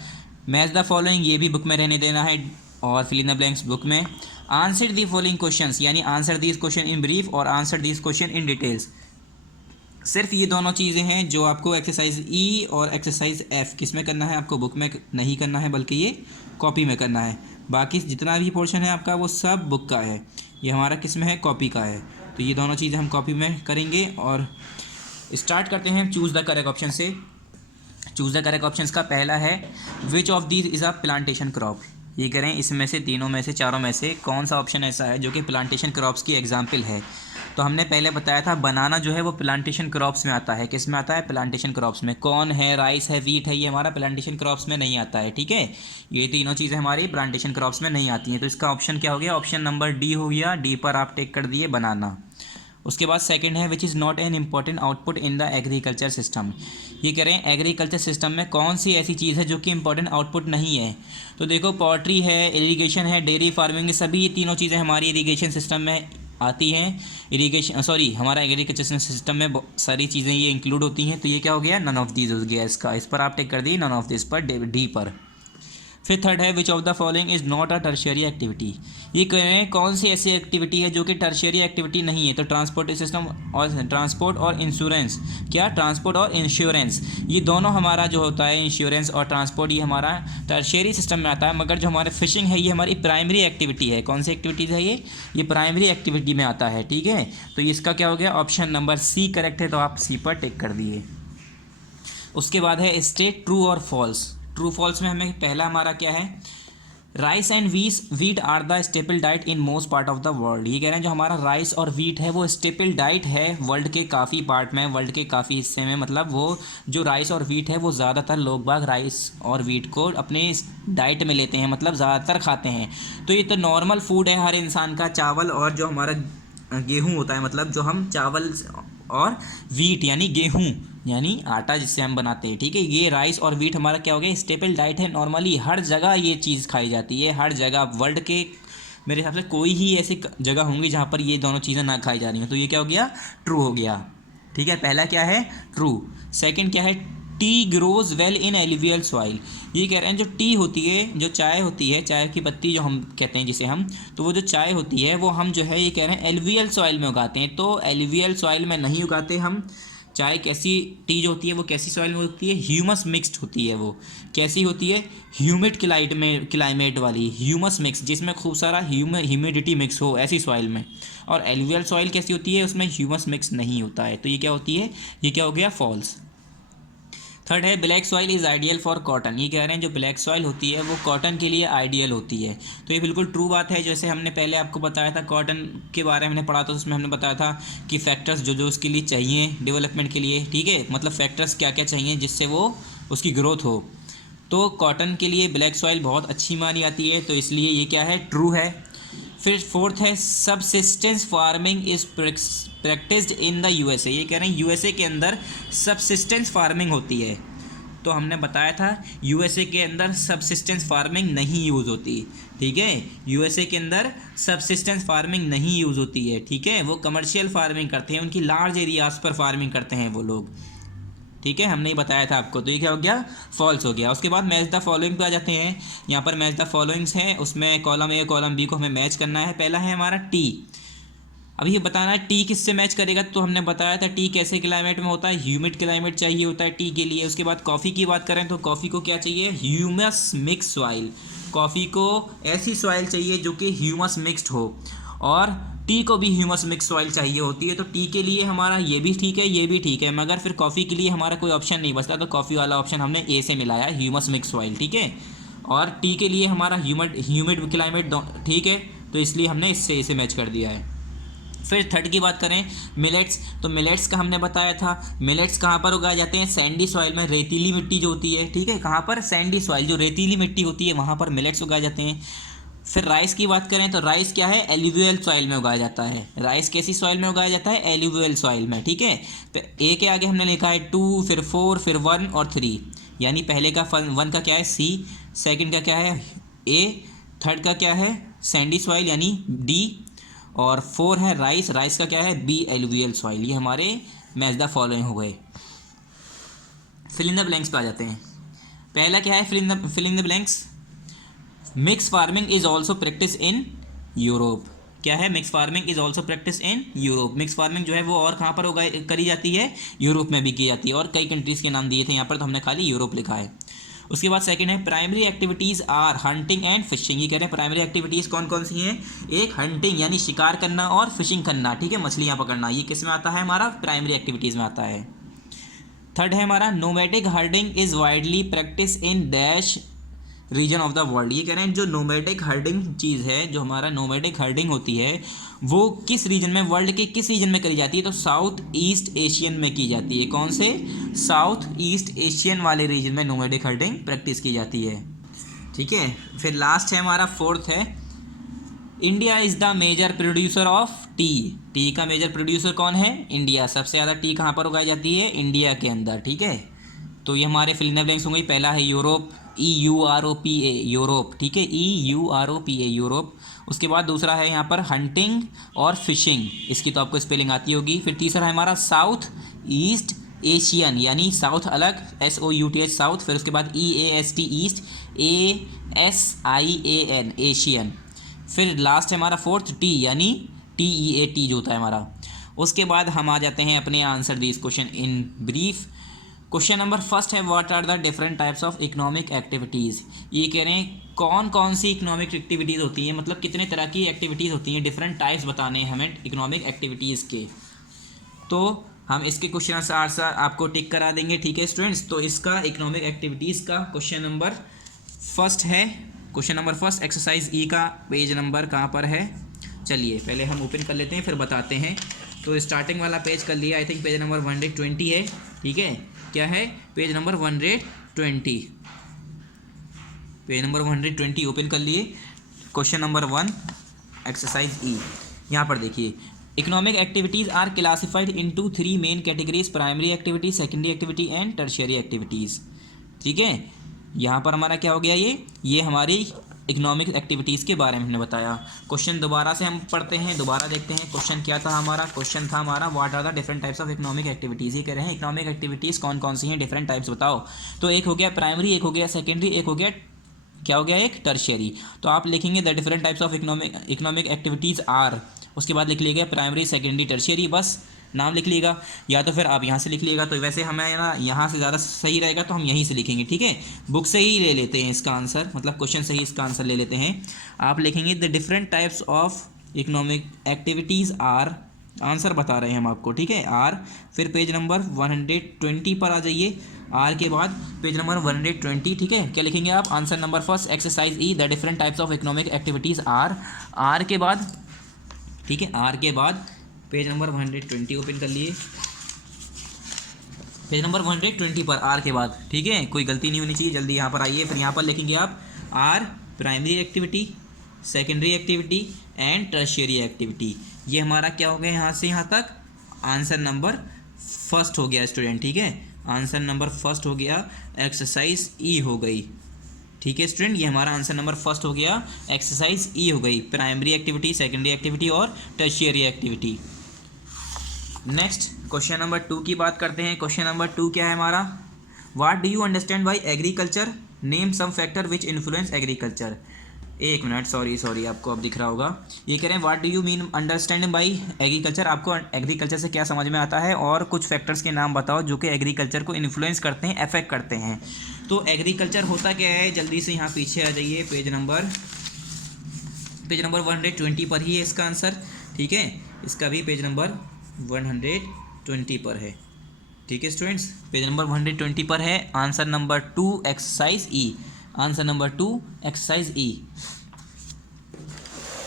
मैच द फॉलोइंग, ये भी बुक में रहने देना है, और fill in the blanks book में। आंसर दी फॉलोइंग क्वेश्चंस, यानी answer these question in brief और answer these question in details. सिर्फ ये दोनों चीज़ें हैं जो आपको एक्सरसाइज ई और एक्सरसाइज एफ किस में करना है, आपको बुक में नहीं करना है बल्कि ये कॉपी में करना है। बाकी जितना भी पोर्शन है आपका वो सब बुक का है, ये हमारा किस में है, कॉपी का है। तो ये दोनों चीज़ें हम कॉपी में करेंगे। और स्टार्ट करते हैं चूज़ द करेक्ट ऑप्शन से। चूज़ द करेक्ट ऑप्शन का पहला है which of these is a plantation crop. ये करें इसमें से, तीनों में से, चारों में से कौन सा ऑप्शन ऐसा है जो कि प्लांटेशन क्रॉप्स की एग्जाम्पल है। तो हमने पहले बताया था बनाना जो है वो प्लांटेशन क्रॉप्स में आता है। किस में आता है, प्लांटेशन क्रॉप्स में। कॉर्न है, राइस है, वीट है, ये हमारा प्लांटेशन क्रॉप्स में नहीं आता है। ठीक है, ये तीनों चीज़ें हमारी प्लांटेशन क्रॉप्स में नहीं आती हैं। तो इसका ऑप्शन क्या हो गया, ऑप्शन नंबर डी हो गया। डी पर आप टेक कर दिए बनाना। उसके बाद सेकंड है which is not an important output in the agriculture system. ये कह रहे हैं एग्रीकल्चर सिस्टम में कौन सी ऐसी चीज़ है जो कि इंपॉर्टेंट आउटपुट नहीं है। तो देखो पोल्ट्री है, इरीगेशन है, डेयरी फार्मिंग, सभी ये तीनों चीज़ें हमारी इरीगेशन सिस्टम में आती हैं। हमारा एग्रीकल्चर सिस्टम में सारी चीज़ें ये इंक्लूड होती हैं। तो ये क्या हो गया, नन ऑफ दीज हो गया इसका। इस पर आप टेक कर दिए नन ऑफ दिस पर, डी पर। फिर थर्ड है which of the following is not a tertiary activity. ये कह रहे हैं कौन सी ऐसी एक्टिविटी है जो कि टर्शियरी एक्टिविटी नहीं है। तो ट्रांसपोर्ट सिस्टम और ट्रांसपोर्ट और इंश्योरेंस, क्या, ट्रांसपोर्ट और इंश्योरेंस, ये दोनों हमारा जो होता है इंश्योरेंस और ट्रांसपोर्ट, ये हमारा टर्शियरी सिस्टम में आता है। मगर जो हमारे फिशिंग है ये हमारी प्राइमरी एक्टिविटी है। कौन सी एक्टिविटीज़ है ये प्राइमरी एक्टिविटी में आता है। ठीक है, तो इसका क्या हो गया, ऑप्शन नंबर सी करेक्ट है। तो आप सी पर टिक कर दिए। उसके बाद है स्टेट ट्रू और फॉल्स। ट्रू फॉल्स में हमें पहला हमारा क्या है, rice and wheat are the staple diet in most part of the world. ये कह रहे हैं जो हमारा राइस और वीट है वो स्टेपल डाइट है वर्ल्ड के काफ़ी पार्ट में, वर्ल्ड के काफ़ी हिस्से में। मतलब वो जो राइस और वीट है वो ज़्यादातर लोग बाग राइस और वीट को अपने डाइट में लेते हैं, मतलब ज़्यादातर खाते हैं। तो ये तो नॉर्मल फूड है हर इंसान का। चावल और जो हमारा गेहूँ होता है, मतलब जो हम चावल और वीट यानी गेहूँ यानी आटा जिससे हम बनाते हैं। ठीक है, ये राइस और वीट हमारा क्या हो गया, स्टेपल डाइट है। नॉर्मली हर जगह ये चीज़ खाई जाती है, हर जगह वर्ल्ड के मेरे हिसाब से कोई ही ऐसी जगह होंगी जहाँ पर ये दोनों चीज़ें ना खाई जा रही हैं। तो ये क्या हो गया, ट्रू हो गया। ठीक है, पहला क्या है, ट्रू। सेकंड क्या है, T grows well in alluvial soil. ये कह रहे हैं जो टी होती है, जो चाय होती है, चाय की पत्ती जो हम कहते हैं जिसे हम, तो वो जो चाय होती है वो हम जो है ये कह रहे हैं एलुवियल सॉइल में उगाते हैं। तो एलुवियल सॉइल में नहीं उगाते हम चाय। कैसी टी जो होती है वो कैसी सॉइल में होती है, ह्यूमस मिक्स्ड होती है। वो कैसी होती है, ह्यूमिड क्लाइमेट वाली ह्यूमस मिक्स, जिसमें खूब सारा ह्यूमिडिटी मिक्स हो, ऐसी सॉइल में। और एलुवियल सॉइल कैसी होती है, उसमें ह्यूमस मिक्स नहीं होता है। तो ये क्या होती है, ये क्या हो गया, फॉल्स। थर्ड है black soil is ideal for cotton. ये कह रहे हैं जो ब्लैक सॉइल होती है वो कॉटन के लिए आइडियल होती है। तो ये बिल्कुल ट्रू बात है। जैसे हमने पहले आपको बताया था कॉटन के बारे में हमने पढ़ा था, उसमें हमने बताया था कि फैक्टर्स जो जो उसके लिए चाहिए डेवलपमेंट के लिए, ठीक है, मतलब फैक्टर्स क्या क्या चाहिए जिससे वो उसकी ग्रोथ हो। तो कॉटन के लिए ब्लैक सॉइल बहुत अच्छी मानी जाती है, तो इसलिए ये क्या है, ट्रू है। फिर फोर्थ है subsistence farming is practised in the USA. ये कह रहे हैं यूएसए के अंदर सबसिस्टेंस फार्मिंग होती है। तो हमने बताया था यूएसए के अंदर सबसिस्टेंस फार्मिंग नहीं यूज़ होती, ठीक है, यूएसए के अंदर सबसिस्टेंस फार्मिंग नहीं यूज़ होती है, ठीक है, वो कमर्शियल फार्मिंग करते हैं, उनकी लार्ज एरियाज़ पर फार्मिंग करते हैं वो लोग, ठीक है, हमने ही बताया था आपको। तो ये क्या हो गया, फॉल्स हो गया। उसके बाद मैच द फॉलोइंग पे आ जाते हैं। यहाँ पर मैच द फॉलोइंग्स हैं, उसमें कॉलम ए कॉलम बी को हमें मैच करना है। पहला है हमारा टी। अब ये बताना है टी किससे मैच करेगा, तो हमने बताया था टी कैसे क्लाइमेट में होता है, ह्यूमिड क्लाइमेट चाहिए होता है टी के लिए। उसके बाद कॉफ़ी की बात करें तो कॉफ़ी को क्या चाहिए, ह्यूमस मिक्स सॉइल। कॉफ़ी को ऐसी सॉइल चाहिए जो कि ह्यूमस मिक्स्ड हो, और टी को भी ह्यूमस मिक्स सॉइल चाहिए होती है। तो टी के लिए हमारा ये भी ठीक है, ये भी ठीक है, मगर फिर कॉफ़ी के लिए हमारा कोई ऑप्शन नहीं बचता, तो कॉफ़ी वाला ऑप्शन हमने ए से मिलाया, ह्यूमस मिक्स सॉइल, ठीक है। और टी के लिए हमारा ह्यूमिड क्लाइमेट ठीक है, तो इसलिए हमने इससे इसे मैच कर दिया है। फिर थर्ड की बात करें मिलेट्स, तो मिलेट्स का हमने बताया था मिलेट्स कहाँ पर उगाए जाते हैं, सैंडी सॉइल में, रेतीली मिट्टी जो होती है, ठीक है, कहाँ पर, सैंडी सॉइल, जो रेतीली मिट्टी होती है वहाँ पर मिलेट्स उगाए जाते हैं। फिर राइस की बात करें तो राइस क्या है, एल्यूवियल सॉइल में उगाया जाता है। राइस कैसी सॉइल में उगाया जाता है, एल्यूवियल सॉइल में, ठीक है। तो ए के आगे हमने लिखा है 2, फिर 4, फिर 1 और 3, यानी पहले का 1 का क्या है सी, सेकंड का क्या है ए, थर्ड का क्या है सैंडी सॉइल यानी डी, और 4 है राइस, राइस का क्या है बी, एलुवियल सॉइल। ये हमारे मैच द फॉलोइंग हो गए। फिल इन द ब्लैंक्स पे आ जाते हैं। पहला क्या है, fill in the blanks, mix farming is also practice in Europe. क्या है, mix farming is also practice in Europe. Mix farming जो है वो और कहाँ पर उगाई करी जाती है, यूरोप में भी की जाती है, और कई कंट्रीज़ के नाम दिए थे यहाँ पर, तो हमने खाली यूरोप लिखा है। उसके बाद सेकंड है primary activities are hunting and fishing. ये कह रहे हैं प्राइमरी एक्टिविटीज़ कौन कौन सी हैं, एक हंटिंग यानी शिकार करना, और फिशिंग करना, ठीक है, मछलियाँ पकड़ना। ये किस में आता है, हमारा प्राइमरी एक्टिविटीज़ में आता है। थर्ड है हमारा nomadic herding is widely practice in dash region of the world. ये कह रहे हैं जो नोमैटिक हर्डिंग चीज़ है, जो हमारा नोमैटिक हर्डिंग होती है वो किस रीजन में, वर्ल्ड के किस रीजन में करी जाती है, तो साउथ ईस्ट एशियन में की जाती है। कौन से, साउथ ईस्ट एशियन वाले रीजन में नोमैटिक हर्डिंग प्रैक्टिस की जाती है, ठीक है। फिर लास्ट है हमारा फोर्थ है India is the major producer of tea. Tea का मेजर प्रोड्यूसर कौन है, इंडिया। सबसे ज़्यादा टी कहाँ पर उगाई जाती है, इंडिया के अंदर, ठीक है। तो ये हमारे फिल इन द ब्लैंक्स होंगे। पहला है यूरोप, EUROPA यूरोप, ठीक है, EUROPA यूरोप। उसके बाद दूसरा है यहाँ पर हंटिंग और फिशिंग, इसकी तो आपको स्पेलिंग आती होगी। फिर तीसरा है हमारा साउथ ईस्ट एशियन, यानी साउथ अलग, SOUTH साउथ, फिर उसके बाद EAST ईस्ट, ASIAN एशियन। फिर लास्ट है हमारा फोर्थ टी, यानी TEAT जो होता है हमारा। उसके बाद हम आ जाते हैं अपने answer this question in brief. Question number first है what are the different types of economic activities. ये कह रहे हैं कौन कौन सी इकोनॉमिक एक्टिविटीज़ होती हैं, मतलब कितने तरह की एक्टिविटीज़ होती हैं, डिफरेंट टाइप्स बताने हैं हमें इकोनॉमिक एक्टिविटीज़ के। तो हम इसके क्वेश्चन आंसर आपको टिक करा देंगे, ठीक है स्टूडेंट्स। तो इसका इकोनॉमिक एक्टिविटीज़ का क्वेश्चन नंबर फर्स्ट है, क्वेश्चन नंबर फर्स्ट एक्सरसाइज ई का पेज नंबर कहाँ पर है, चलिए पहले हम ओपन कर लेते हैं फिर बताते हैं। तो स्टार्टिंग वाला पेज कर लिया, आई थिंक पेज नंबर 120 है, ठीक है, क्या है page number 120, page number 120 open कर लिए। क्वेश्चन नंबर 1 एक्सरसाइज ई, यहाँ पर देखिए economic activities are classified into 3 main categories, primary activities, secondary activity and tertiary activities, ठीक है। यहाँ पर हमारा क्या हो गया, ये हमारी इकोनॉमिक एक्टिविटीज़ के बारे में हमने बताया। क्वेश्चन दोबारा से हम पढ़ते हैं, दोबारा देखते हैं क्वेश्चन क्या था हमारा। क्वेश्चन था हमारा what are the different types of economic activities. ये कह रहे हैं इकोनॉमिक एक्टिविटीज़ कौन कौन सी हैं, डिफरेंट टाइप्स बताओ। तो एक हो गया प्राइमरी, एक हो गया सेकेंडरी, एक हो गया क्या हो गया, एक टर्शियरी। तो आप लिखेंगे the different types of economic activities are, उसके बाद लिख लीजिएगा प्राइमरी सेकेंडरी टर्शियरी, बस नाम लिख लीजिएगा, या तो फिर आप यहाँ से लिख लीजिएगा। तो वैसे हमें ना यहाँ से ज़्यादा सही रहेगा तो हम यहीं से लिखेंगे, ठीक है, बुक से ही ले लेते हैं इसका आंसर, मतलब क्वेश्चन से ही इसका आंसर ले लेते हैं। आप लिखेंगे the different types of economic activities are, answer बता रहे हैं हम आपको, ठीक है, आर। फिर पेज नंबर 120 पर आ जाइए, आर के बाद पेज नंबर 120, ठीक है। क्या लिखेंगे आप? Answer number first exercise E, the different types of economic activities are. Are के बाद, ठीक है, आर के बाद पेज नंबर 120 ओपन कर लिए, पेज नंबर 120 पर आर के बाद, ठीक है, कोई गलती नहीं होनी चाहिए, जल्दी यहाँ पर आइए। फिर यहाँ पर लिखेंगे आप are primary activity, secondary activity and tertiary activity. ये हमारा क्या हो गया यहाँ से यहाँ तक? आंसर नंबर फर्स्ट हो गया स्टूडेंट, ठीक है, आंसर नंबर फर्स्ट हो गया, एक्सरसाइज ई हो गई, ठीक है स्टूडेंट, ये हमारा आंसर नंबर फर्स्ट हो गया, एक्सरसाइज ई हो गई, प्राइमरी एक्टिविटी, सेकेंडरी एक्टिविटी और tertiary activity. Next question number 2 की बात करते हैं। क्वेश्चन नंबर 2 क्या है हमारा? What do you understand by agriculture, name some factor which influence agriculture. एक मिनट, सॉरी, आपको अब दिख रहा होगा। ये कह रहे हैं what do you mean understand by agriculture, आपको एग्रीकल्चर से क्या समझ में आता है, और कुछ फैक्टर्स के नाम बताओ जो कि एग्रीकल्चर को इन्फ्लुएंस करते हैं, अफेक्ट करते हैं। तो एग्रीकल्चर होता क्या है? जल्दी से यहाँ पीछे आ जाइए, पेज नंबर 120 पर ही है इसका आंसर, ठीक है, इसका भी पेज नंबर 120 पर है, ठीक है स्टूडेंट्स, पेज नंबर 120 पर है। Answer number 2 exercise E, answer number 2 exercise E,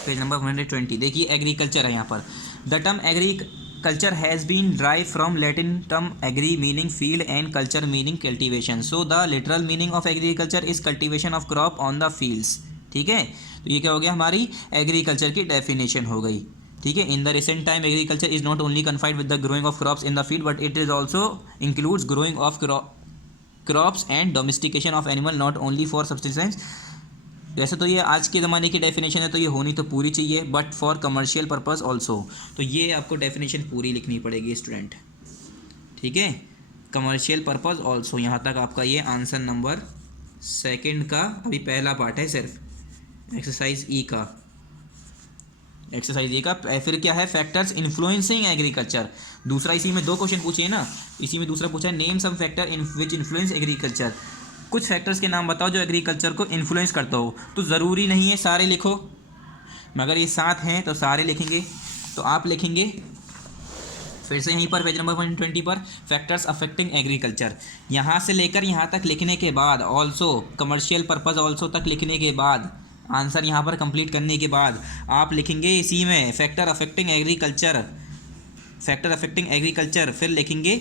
page number 120। देखिए एग्रीकल्चर है यहाँ पर। The term agriculture has been drive from Latin term agri meaning field and culture meaning cultivation. So the literal meaning of agriculture is cultivation of crop on the fields, ठीक है। तो ये क्या हो गया? हमारी एग्रीकल्चर की डेफिनेशन हो गई, ठीक है। In the recent time agriculture is not only confined with the growing of crops in the field but it is also includes growing of crops and domestication of animal not only for subsistence. वैसे तो ये आज के ज़माने की definition है, तो ये होनी तो पूरी चाहिए, but for commercial purpose also. तो ये आपको डेफिनेशन पूरी लिखनी पड़ेगी स्टूडेंट, ठीक है, कमर्शियल पर्पस ऑल्सो। यहाँ तक आपका ये आंसर नंबर सेकंड का अभी पहला पार्ट है सिर्फ, एक्सरसाइज ई का, एक्सरसाइज ए का। फिर क्या है? Factors influencing agriculture. दूसरा इसी में 2 क्वेश्चन पूछे हैं ना, इसी में दूसरा पूछा है name some factor in which influence agriculture. कुछ फैक्टर्स के नाम बताओ जो एग्रीकल्चर को इन्फ्लुएंस करता हो। तो ज़रूरी नहीं है सारे लिखो, मगर ये 7 हैं तो सारे लिखेंगे। तो आप लिखेंगे फिर से यहीं पर पेज नंबर 120 पर फैक्टर्स अफेक्टिंग एग्रीकल्चर। यहाँ से लेकर यहाँ तक लिखने के बाद, ऑल्सो कमर्शियल पर्पज़ ऑल्सो तक लिखने के बाद, आंसर यहाँ पर कंप्लीट करने के बाद आप लिखेंगे इसी में factor affecting agriculture, factor affecting agriculture. फिर लिखेंगे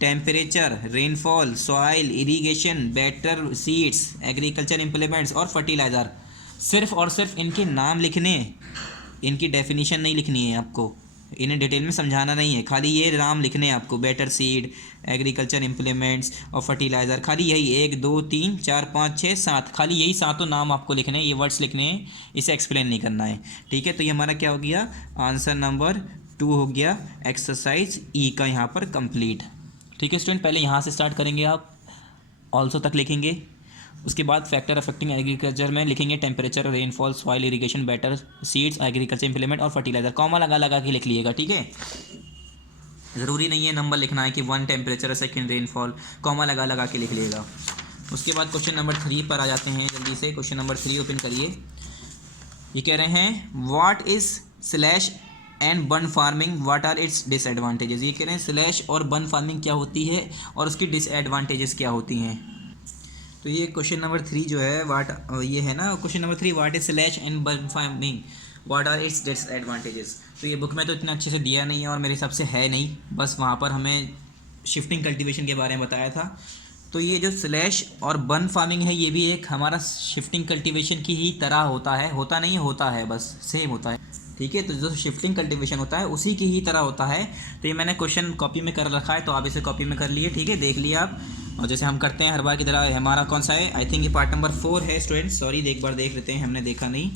temperature, rainfall, soil, irrigation, better seeds, agriculture implements और फर्टिलाइज़र। सिर्फ और सिर्फ इनके नाम लिखने, इनकी डेफिनेशन नहीं लिखनी है आपको, इन्हें डिटेल में समझाना नहीं है, खाली ये नाम लिखने हैं आपको, बेटर सीड, एग्रीकल्चर इम्प्लीमेंट्स और फर्टिलाइज़र। खाली यही 1 2 3 4 5 6 7, खाली यही 7 नाम आपको लिखने हैं, ये वर्ड्स लिखने हैं, इसे एक्सप्लेन नहीं करना है, ठीक है। तो ये हमारा क्या हो गया? आंसर नंबर 2 हो गया, एक्सरसाइज ई का यहाँ पर कंप्लीट, ठीक है स्टूडेंट। पहले यहाँ से स्टार्ट करेंगे, आप ऑल्सो तक लिखेंगे, उसके बाद फैक्टर अफेक्टिंग एग्रीकल्चर में लिखेंगे temperature, rainfall, soil, irrigation, better seeds, agriculture implement और फर्टिलाइजर। कॉमा लगा के लिख लीजिएगा, ठीक है। ज़रूरी नहीं है नंबर लिखना है कि 1 टेम्परेचर, 2 रेनफॉल, कॉमा लगा के लिख लीजिएगा। उसके बाद क्वेश्चन नंबर 3 पर आ जाते हैं जल्दी से। क्वेश्चन नंबर 3 ओपन करिए। ये कह रहे हैं what is slash and burn farming, what are its disadvantages. ये कह रहे हैं स्लैश और बन फार्मिंग क्या होती है और उसकी डिसएडवांटेजेस क्या होती हैं। तो ये क्वेश्चन नंबर 3 जो है ये है ना question number 3, what is slash and burn farming, what are its disadvantages. तो ये बुक में तो इतना अच्छे से दिया नहीं है और मेरे हिसाब से है नहीं, बस वहाँ पर हमें शिफ्टिंग कल्टीवेशन के बारे में बताया था। तो ये जो स्लैश और बन फार्मिंग है ये भी एक हमारा शिफ्टिंग कल्टीवेशन की ही तरह होता है, होता नहीं होता है, बस सेम होता है, ठीक है। तो जो शिफ्टिंग कल्टीवेशन होता है उसी की ही तरह होता है। तो ये मैंने क्वेश्चन कॉपी में कर रखा है, तो आप इसे कॉपी में कर लिए, ठीक है, देख लिया आप। और जैसे हम करते हैं हर बार की तरह, हमारा कौन सा है? आई थिंक ये पार्ट नंबर 4 है स्टूडेंट्स, सॉरी, एक बार देख लेते हैं, हमने देखा नहीं।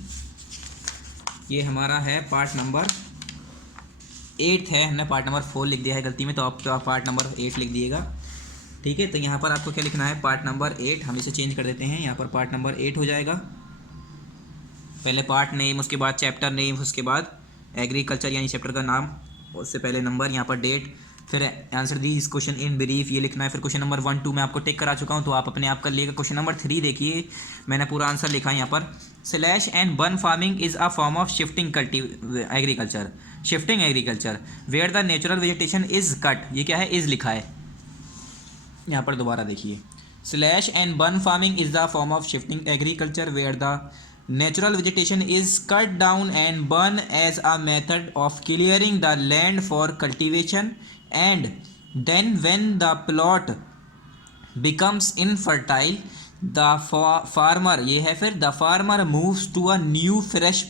ये हमारा है पार्ट नंबर 8 है, हमने पार्ट नंबर 4 लिख दिया है गलती में, तो आप पार्ट नंबर 8 लिख दिएगा, ठीक है। तो यहाँ पर आपको क्या लिखना है? पार्ट नंबर 8, हम इसे चेंज कर देते हैं, यहाँ पर पार्ट नंबर 8 हो जाएगा। पहले पार्ट नेम, उसके बाद चैप्टर नेम, उसके बाद एग्रीकल्चर यानी चैप्टर का नाम, उससे पहले नंबर, यहाँ पर डेट, फिर आंसर दी इस क्वेश्चन इन ब्रीफ, ये लिखना है। फिर क्वेश्चन नंबर 1 2 मैं आपको टिक करा चुका हूँ, तो आप अपने आप कर लिएगा। क्वेश्चन नंबर 3 देखिए, मैंने पूरा आंसर लिखा है यहाँ पर। Slash and burn farming is a form of shifting agriculture, shifting agriculture where the natural vegetation is cut. ये क्या है? इज़ लिखा है, यहाँ पर दोबारा देखिए, slash and burn farming is the form of shifting agriculture where the natural vegetation is cut down and burn as a method of clearing the land for cultivation and then when the plot becomes infertile the farmer, ये है फिर, the farmer moves to a new fresh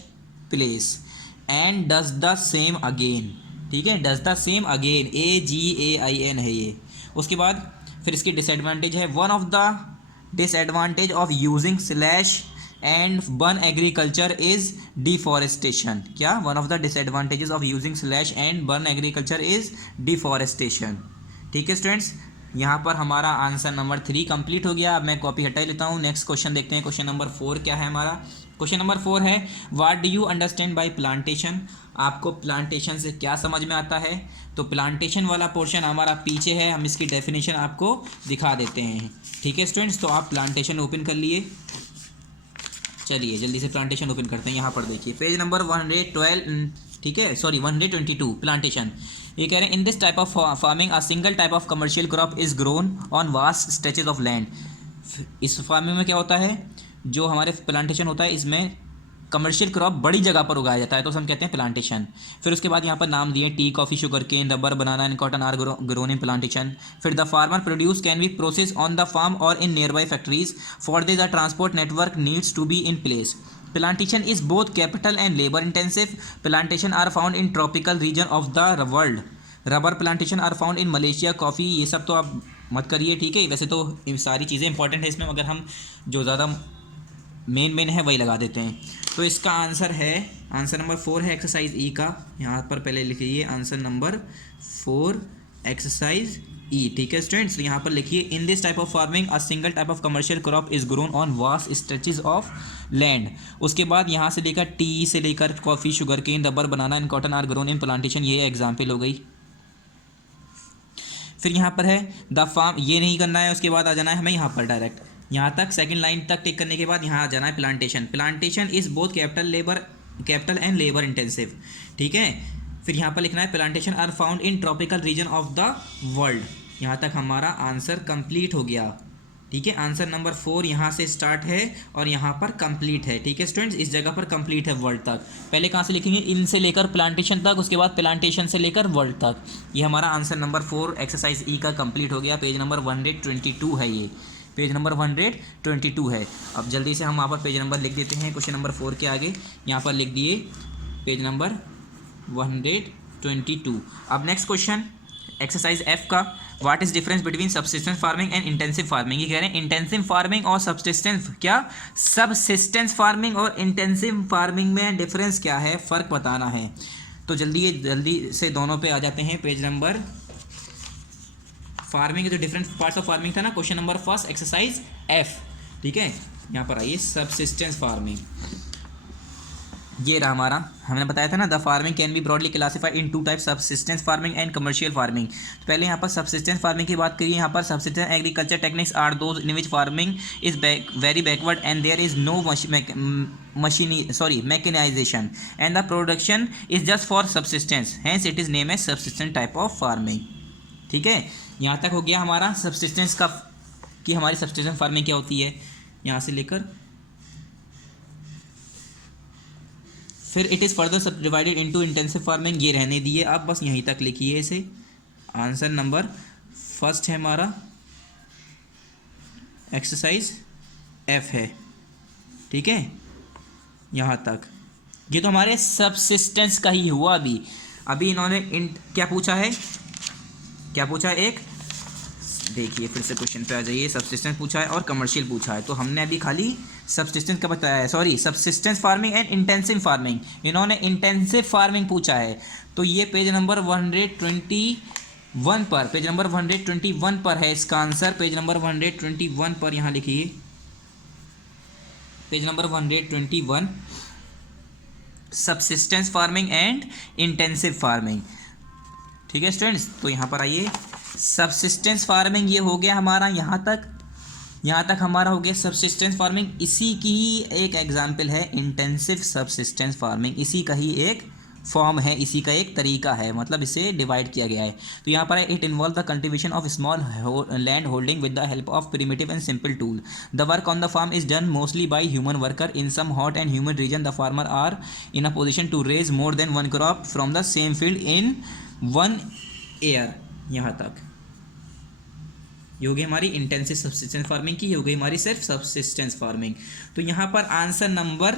place and does the same again. ठीक है, does the same again, AGAIN है ये। उसके बाद फिर इसकी डिसएडवांटेज है, one of the disadvantage of using slash and burn agriculture is deforestation. क्या, one of the disadvantages of using slash and burn agriculture is deforestation. ठीक है स्टूडेंट्स, यहाँ पर हमारा आंसर नंबर 3 कंप्लीट हो गया। अब मैं कॉपी हटा लेता हूँ। नेक्स्ट क्वेश्चन देखते हैं। क्वेश्चन नंबर 4 क्या है हमारा? क्वेश्चन नंबर 4 है, what do you understand bye plantation? आपको प्लांटेशन से क्या समझ में आता है? तो प्लांटेशन वाला पोर्शन हमारा पीछे है, हम इसकी डेफिनेशन आपको दिखा देते हैं। ठीक है स्टूडेंट्स, तो आप प्लांटेशन ओपन कर लिए। चलिए जल्दी से प्लांटेशन ओपन करते हैं। यहाँ पर देखिए पेज नंबर 112, ठीक है, सॉरी 122, प्लांटेशन। ये कह रहे हैं, इन this type of farming a single type of commercial crop is grown on vast stretches of land. इस फार्मिंग में क्या होता है, जो हमारे प्लांटेशन होता है इसमें कमर्शियल क्रॉप बड़ी जगह पर उगाया जाता है, तो हम कहते हैं प्लांटेशन। फिर उसके बाद यहाँ पर नाम दिए, tea, coffee, sugar cane, rubber, banana and cotton are grown in plantation. फिर the farmer produce can be process on the farm और in nearby factories, for this the transport network needs to be in place. Plantation is both capital and labor intensive. Plantation are found in tropical region of the world. Rubber plantation are found in Malaysia. Coffee, ये सब तो आप मत करिए, ठीक है। वैसे तो सारी चीज़ें इंपॉर्टेंट है इसमें, मगर हम जो ज़्यादा मेन है वही लगा देते हैं। तो इसका आंसर है, आंसर नंबर 4 है एक्सरसाइज ई का। यहाँ पर पहले लिखिए आंसर नंबर 4 एक्सरसाइज ई। ठीक है स्टूडेंट्स, तो यहाँ पर लिखिए, in this type of farming a single type of commercial crop is grown on vast stretches of land. उसके बाद यहाँ से लेकर टी से लेकर coffee, sugar cane, rubber, banana and cotton are grown in plantation, ये एग्जाम्पल हो गई। फिर यहाँ पर है द फार्म, ये नहीं करना है, उसके बाद आ जाना है हमें यहाँ पर डायरेक्ट, यहाँ तक सेकंड लाइन तक टिक करने के बाद यहाँ आ जाना है plantation. Plantation is both capital and labour intensive. ठीक है, फिर यहाँ पर लिखना है plantation are found in tropical region of the world. यहाँ तक हमारा आंसर कंप्लीट हो गया। ठीक है, आंसर नंबर 4 यहाँ से स्टार्ट है और यहाँ पर कंप्लीट है। ठीक है स्टूडेंट्स, इस जगह पर कंप्लीट है वर्ल्ड तक। पहले कहाँ से लिखेंगे, इन से लेकर प्लांटेशन तक, उसके बाद प्लांटेशन से लेकर वर्ल्ड तक। ये हमारा आंसर नंबर 4 एक्सरसाइज ई का कंप्लीट हो गया। पेज नंबर 122 है, ये पेज नंबर 122 है। अब जल्दी से हम वहाँ पर पेज नंबर लिख देते हैं क्वेश्चन नंबर 4 के आगे। यहाँ पर लिख दिए पेज नंबर 122। अब नेक्स्ट क्वेश्चन एक्सरसाइज एफ का, what is difference between subsistence farming and intensive farming. ये कह रहे हैं इंटेंसिव फार्मिंग और सबसिस्टेंस, क्या सबसिस्टेंस फार्मिंग और इंटेंसिव फार्मिंग में डिफरेंस क्या है, फ़र्क बताना है। तो जल्दी से दोनों पे आ जाते हैं। पेज नंबर फार्मिंग के जो डिफरेंट पार्ट्स ऑफ फार्मिंग था ना, क्वेश्चन नंबर 1 एक्सरसाइज एफ। ठीक है, यहाँ पर आइए, सबसिस्टेंस फार्मिंग ये रहा हमारा। हमने बताया था ना, the farming can be broadly classified in 2 types, subsistence farming and commercial farming. तो पहले यहाँ पर सबसिस्टेंस फार्मिंग की बात करिए। यहाँ पर subsistence agriculture techniques are those in which farming is very backward and there is no mechanisation and the production is just for subsistence, hence it is name as subsistence type of farming. ठीक है, यहाँ तक हो गया हमारा subsistence का, कि हमारी सबसिस्टेंस फार्मिंग क्या होती है, यहाँ से लेकर फिर इट इज़ फर्दर सब डिवाइडेड इनटू इंटेंसिव फार्मिंग, ये रहने दिए। आप बस यहीं तक लिखिए इसे। आंसर नंबर 1 है हमारा एक्सरसाइज एफ है। ठीक है, यहाँ तक ये तो हमारे सबसिस्टेंस का ही हुआ। अभी इन्होंने क्या पूछा है, एक देखिए फिर से क्वेश्चन पे आ जाइए। सबसिस्टेंस पूछा है और कमर्शियल पूछा है, तो हमने अभी खाली सबसिस्टेंस का बताया है, sorry subsistence farming and intensive farming. इन्होंने इंटेंसिव फार्मिंग पूछा है, तो ये पेज नंबर 121 पर, पेज नंबर 121 पर है इसका आंसर। पेज नंबर 121 पर यहाँ लिखिए, page number 121, subsistence farming and intensive farming. ठीक है स्टूडेंट्स, तो यहाँ पर आइए, सबसिस्टेंस फार्मिंग ये हो गया हमारा, यहाँ तक हमारा हो गया सबसिस्टेंस फार्मिंग। इसी की ही एक एग्जाम्पल है इंटेंसिव सबसिस्टेंस फार्मिंग, इसी का ही एक फॉर्म है, इसी का एक तरीका है, मतलब इसे डिवाइड किया गया है। तो यहाँ पर है it involve the cultivation of small land holding with the help of primitive and simple tool. The work on the farm is done mostly by human worker in some hot and humid region. The farmer are in a position to raise more than one crop from the same field in 1 year. यहाँ तक ये हो गई हमारी intensive subsistence farming की, ये हो गई हमारी सिर्फ सब्सिस्टेंस फार्मिंग। तो यहाँ पर आंसर नंबर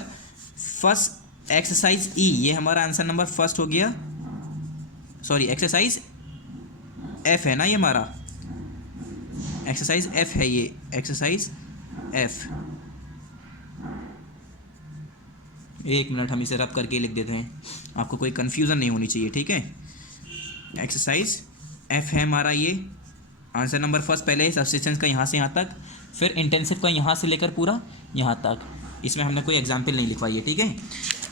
फर्स्ट एक्सरसाइज ई, ये हमारा आंसर नंबर फर्स्ट हो गया, सॉरी एक्सरसाइज एफ है ना, ये हमारा एक्सरसाइज एफ है, ये एक्सरसाइज एफ। एक मिनट हम इसे रब करके लिख देते हैं, आपको कोई कन्फ्यूज़न नहीं होनी चाहिए, ठीक है। एक्सरसाइज एफ है हमारा ये आंसर नंबर फर्स्ट। पहले सब्सिस्टेंस का यहाँ से यहाँ तक, फिर इंटेंसिव का यहाँ से लेकर पूरा यहाँ तक, इसमें हमने कोई एग्जाम्पल नहीं लिखवाई है, ठीक है।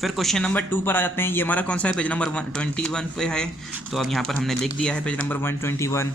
फिर क्वेश्चन नंबर 2 पर आ जाते हैं। ये हमारा कौन सा है, पेज नंबर 121 पे है, तो अब यहाँ पर हमने लिख दिया है page number 121।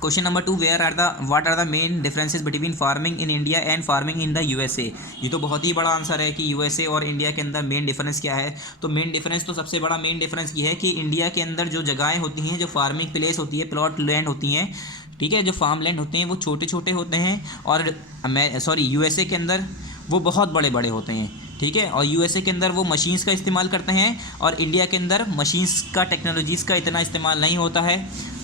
Question number 2, what are the main differences between farming in India and farming in the USA. ये तो बहुत ही बड़ा आंसर है कि यूएसए और इंडिया के अंदर मेन डिफरेंस क्या है। तो मेन डिफरेंस, तो सबसे बड़ा मेन डिफरेंस ये है कि इंडिया के अंदर जो जगहें होती हैं, जो फार्मिंग प्लेस होती है, प्लॉट लैंड होती हैं, ठीक है, जो फार्म लैंड होते हैं वो छोटे छोटे होते हैं, और यूएसए के अंदर वो बहुत बड़े बड़े होते हैं, ठीक है। और यूएसए के अंदर वो मशीन्स का इस्तेमाल करते हैं, और इंडिया के अंदर मशीन्स का, टेक्नोलॉजीज़ का इतना इस्तेमाल नहीं होता है।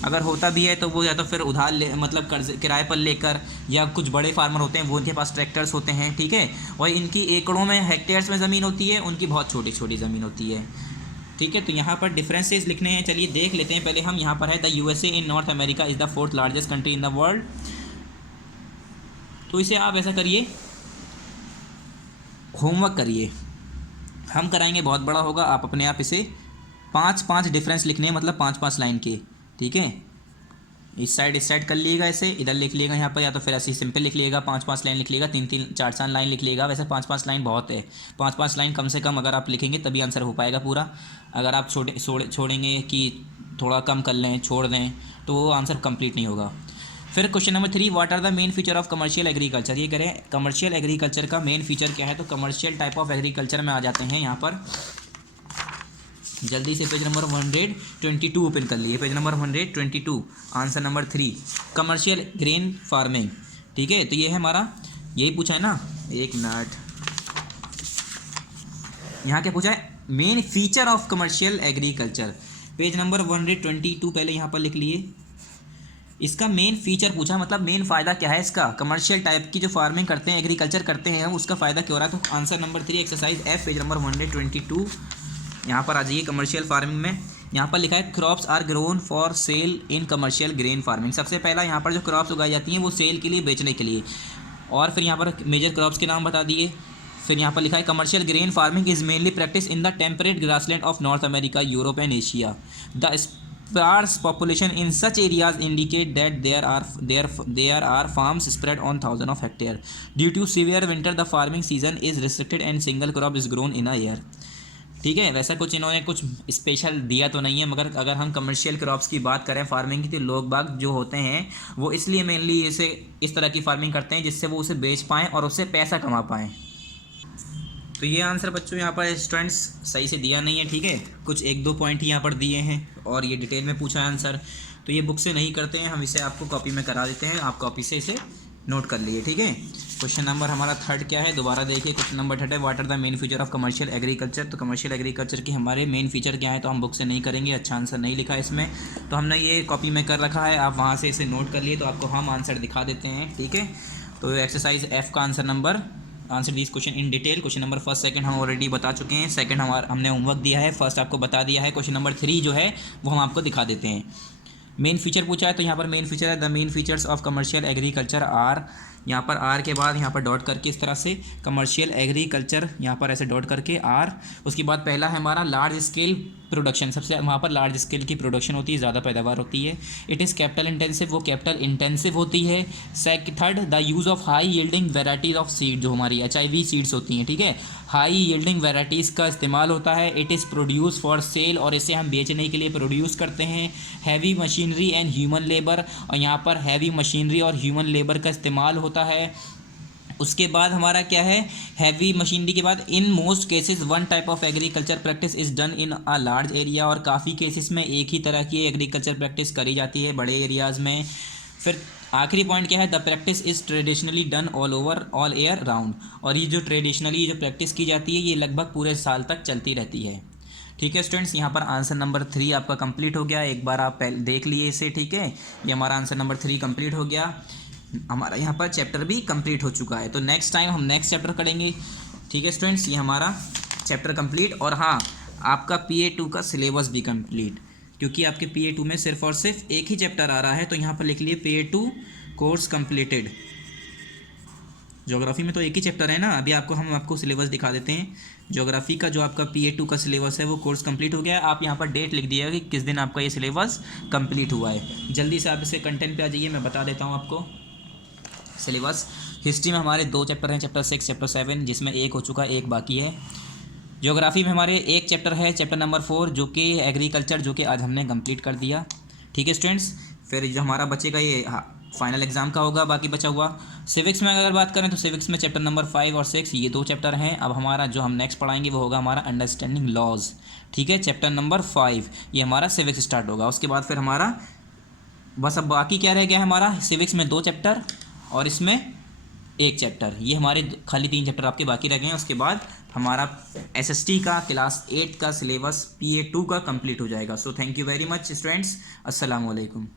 अगर होता भी है तो वो या तो फिर उधार मतलब कर्ज किराए पर लेकर, या कुछ बड़े फार्मर होते हैं वो उनके पास ट्रैक्टर्स होते हैं, ठीक है। और इनकी एकड़ों में, हेक्टेयर्स में ज़मीन होती है, उनकी बहुत छोटी छोटी ज़मीन होती है, ठीक है। तो यहाँ पर डिफरेंसेस लिखने हैं, चलिए देख लेते हैं पहले हम। यहाँ पर है the USA in north America is the 4th largest country in the world. तो इसे आप ऐसा करिए, होमवर्क करिए, हम कराएंगे, बहुत बड़ा होगा, आप अपने आप इसे 5-5 डिफरेंस लिखने हैं, मतलब 5-5 लाइन के, ठीक है। इस साइड कर लीजिएगा, ऐसे इधर लिख लीजिएगा यहाँ पर, या तो फिर ऐसे सिंपल लिख लीजिएगा, 5-5 लाइन लिख लीजिएगा, 3-3 4-4 लाइन लिख लीजिएगा। वैसे 5-5 लाइन बहुत है, 5-5 लाइन कम से कम अगर आप लिखेंगे तभी आंसर हो पाएगा पूरा। अगर आप छोड़ेंगे कि थोड़ा कम कर लें, छोड़ दें, तो वो आंसर कंप्लीट नहीं होगा। फिर question number 3, what are the main feature of commercial agriculture. ये करें कमर्शियल एग्रीकल्चर का मेन फीचर क्या है। तो कमर्शियल टाइप ऑफ एग्रीकल्चर में आ जाते हैं यहाँ पर, जल्दी से पेज नंबर 122 ओपन कर लिए, page number 122, answer number 3, commercial grain farming, ठीक है। तो ये है हमारा, यही पूछा है ना, एक मिनट, यहाँ क्या पूछा है, main feature of commercial agriculture, page number 122 पहले यहाँ पर लिख लिए। इसका मेन फीचर पूछा, मतलब मेन फ़ायदा क्या है इसका, कमर्शियल टाइप की जो फार्मिंग करते हैं, एग्रीकल्चर करते हैं हम, उसका फ़ायदा क्यों हो रहा है। तो answer number 3 exercise F, page number 122, यहाँ पर आ जाइए। कमर्शियल फार्मिंग में यहाँ पर लिखा है crops are grown for sale in commercial grain farming. सबसे पहला यहाँ पर जो क्रॉप्स उगाई जाती हैं वो सेल के लिए, बेचने के लिए, और फिर यहाँ पर मेजर क्रॉप्स के नाम बता दिए। फिर यहाँ पर लिखा है commercial grain farming is mainly practice in the temperate grassland of north America, Europe and Asia. The sparse population in such areas indicate that there are farms spread on thousands of hectares. Due to severe winter, the farming season is restricted and single crop is grown in a year. ठीक है, वैसा कुछ इन्होंने कुछ special दिया तो नहीं है, मगर अगर हम कमर्शियल क्रॉप्स की बात करें फार्मिंग की, तो लोग बाग जो होते हैं वो इसलिए मेनली इसे इस तरह की फार्मिंग करते हैं जिससे वो उसे बेच पाएँ और उससे पैसा कमा पाएँ। तो ये आंसर बच्चों यहाँ पर स्टूडेंट्स सही से दिया नहीं है, ठीक है, कुछ 1-2 पॉइंट ही यहाँ पर दिए हैं, और ये डिटेल में पूछा है आंसर। तो ये बुक से नहीं करते हैं हम, इसे आपको कॉपी में करा देते हैं, आप कॉपी से इसे नोट कर लिए, ठीक है। क्वेश्चन नंबर हमारा 3 क्या है, दोबारा देखिए। क्वेश्चन नंबर 3 है what are the main feature of commercial agriculture. तो कमर्शियल एग्रीकल्चर के हमारे मेन फीचर क्या है, तो हम बुक से नहीं करेंगे, अच्छा आंसर नहीं लिखा है इसमें, तो हमने ये कॉपी में कर रखा है, आप वहाँ से इसे नोट कर लिए, तो आपको हम आंसर दिखा देते हैं, ठीक है। तो एक्सरसाइज एफ का answer this question in detail. Question number 1, 2 हम ऑलरेडी बता चुके हैं, सेकंड हमने होमवर्क दिया है, फर्स्ट आपको बता दिया है। क्वेश्चन नंबर 3 जो है वो हम आपको दिखा देते हैं। मेन फीचर पूछा है, तो यहाँ पर मेन फीचर है the main features of commercial agriculture are, यहाँ पर आर के बाद यहाँ पर डॉट करके इस तरह से कमर्शियल एग्रीकल्चर, यहाँ पर ऐसे डॉट करके आर, उसके बाद पहला है हमारा लार्ज स्केल प्रोडक्शन, सबसे वहाँ पर लार्ज स्केल की प्रोडक्शन होती है, ज़्यादा पैदावार होती है। इट इज़ कैपिटल इंटेंसिव, वो कैपिटल इंटेंसिव होती है। Third the use of high yielding varieties of seed, जो हमारी HIV सीड्स होती हैं, ठीक है, हाई यील्डिंग वेराइटीज़ का इस्तेमाल होता है। It is produce for sale, और इसे हम बेचने के लिए प्रोड्यूस करते हैं। Heavy machinery and human labour, और यहाँ पर हैवी मशीनरी और ह्यूमन लेबर का इस्तेमाल होता है। उसके बाद हमारा क्या है, हैवी मशीनरी के बाद in most cases one type of agriculture practice is done in a large area, और काफ़ी केसेस में एक ही तरह की एग्रीकल्चर प्रैक्टिस करी जाती है बड़े एरियाज़ में। फिर आखिरी पॉइंट क्या है, the practice is traditionally done all over all year round, और ये जो ट्रेडिशनली जो प्रैक्टिस की जाती है ये लगभग पूरे साल तक चलती रहती है। ठीक है स्टूडेंट्स, यहाँ पर आंसर नंबर 3 आपका कंप्लीट हो गया। एक बार आप पहले देख लिए इसे, ठीक है, ये हमारा आंसर नंबर 3 कंप्लीट हो गया। हमारा यहाँ पर चैप्टर भी कंप्लीट हो चुका है। तो नेक्स्ट टाइम हम नेक्स्ट चैप्टर करेंगे। ठीक है स्टूडेंट्स, ये हमारा चैप्टर कंप्लीट। और हाँ, आपका PA2 का सिलेबस भी कंप्लीट, क्योंकि आपके PA2 में सिर्फ और सिर्फ एक ही चैप्टर आ रहा है। तो यहाँ पर लिख लिए PA2 कोर्स कंप्लीटेड। ज्योग्राफी में तो एक ही चैप्टर है ना। अभी हम आपको सिलेबस दिखा देते हैं। ज्योग्राफी का जो आपका PA2 का सिलेबस है वो कोर्स कंप्लीट हो गया है। आप यहाँ पर डेट लिख दिया कि किस दिन आपका ये सिलेबस कंप्लीट हुआ है। जल्दी से आप इसे कंटेंट पे आ जाइए, मैं बता देता हूँ आपको सिलेबस। हिस्ट्री में हमारे 2 चैप्टर हैं, चैप्टर 6 चैप्टर 7, जिसमें एक हो चुका है, एक बाकी है। ज्योग्राफी में हमारे एक चैप्टर है, चैप्टर नंबर 4, जो कि एग्रीकल्चर, जो कि आज हमने कंप्लीट कर दिया। ठीक है स्टूडेंट्स, फिर जो हमारा बचेगा ये फाइनल एग्जाम का होगा बाकी बचा हुआ। सिविक्स में अगर बात करें तो सिविक्स में चैप्टर नंबर 5 और 6 ये 2 चैप्टर हैं। अब हमारा जो हम नेक्स्ट पढ़ाएंगे वो होगा हमारा अंडरस्टैंडिंग लॉज। ठीक है, चैप्टर नंबर 5 ये हमारा सिविक्स स्टार्ट होगा। उसके बाद फिर हमारा बस अब बाकी क्या रह गया है, हमारा सिविक्स में 2 चैप्टर और इसमें 1 चैप्टर। ये हमारे खाली 3 चैप्टर आपके बाकी रह गए हैं। उसके बाद हमारा SST का क्लास 8 का सिलेबस PA2 का कंप्लीट हो जाएगा। So thank you very much students, अस्सलाम वालेकुम।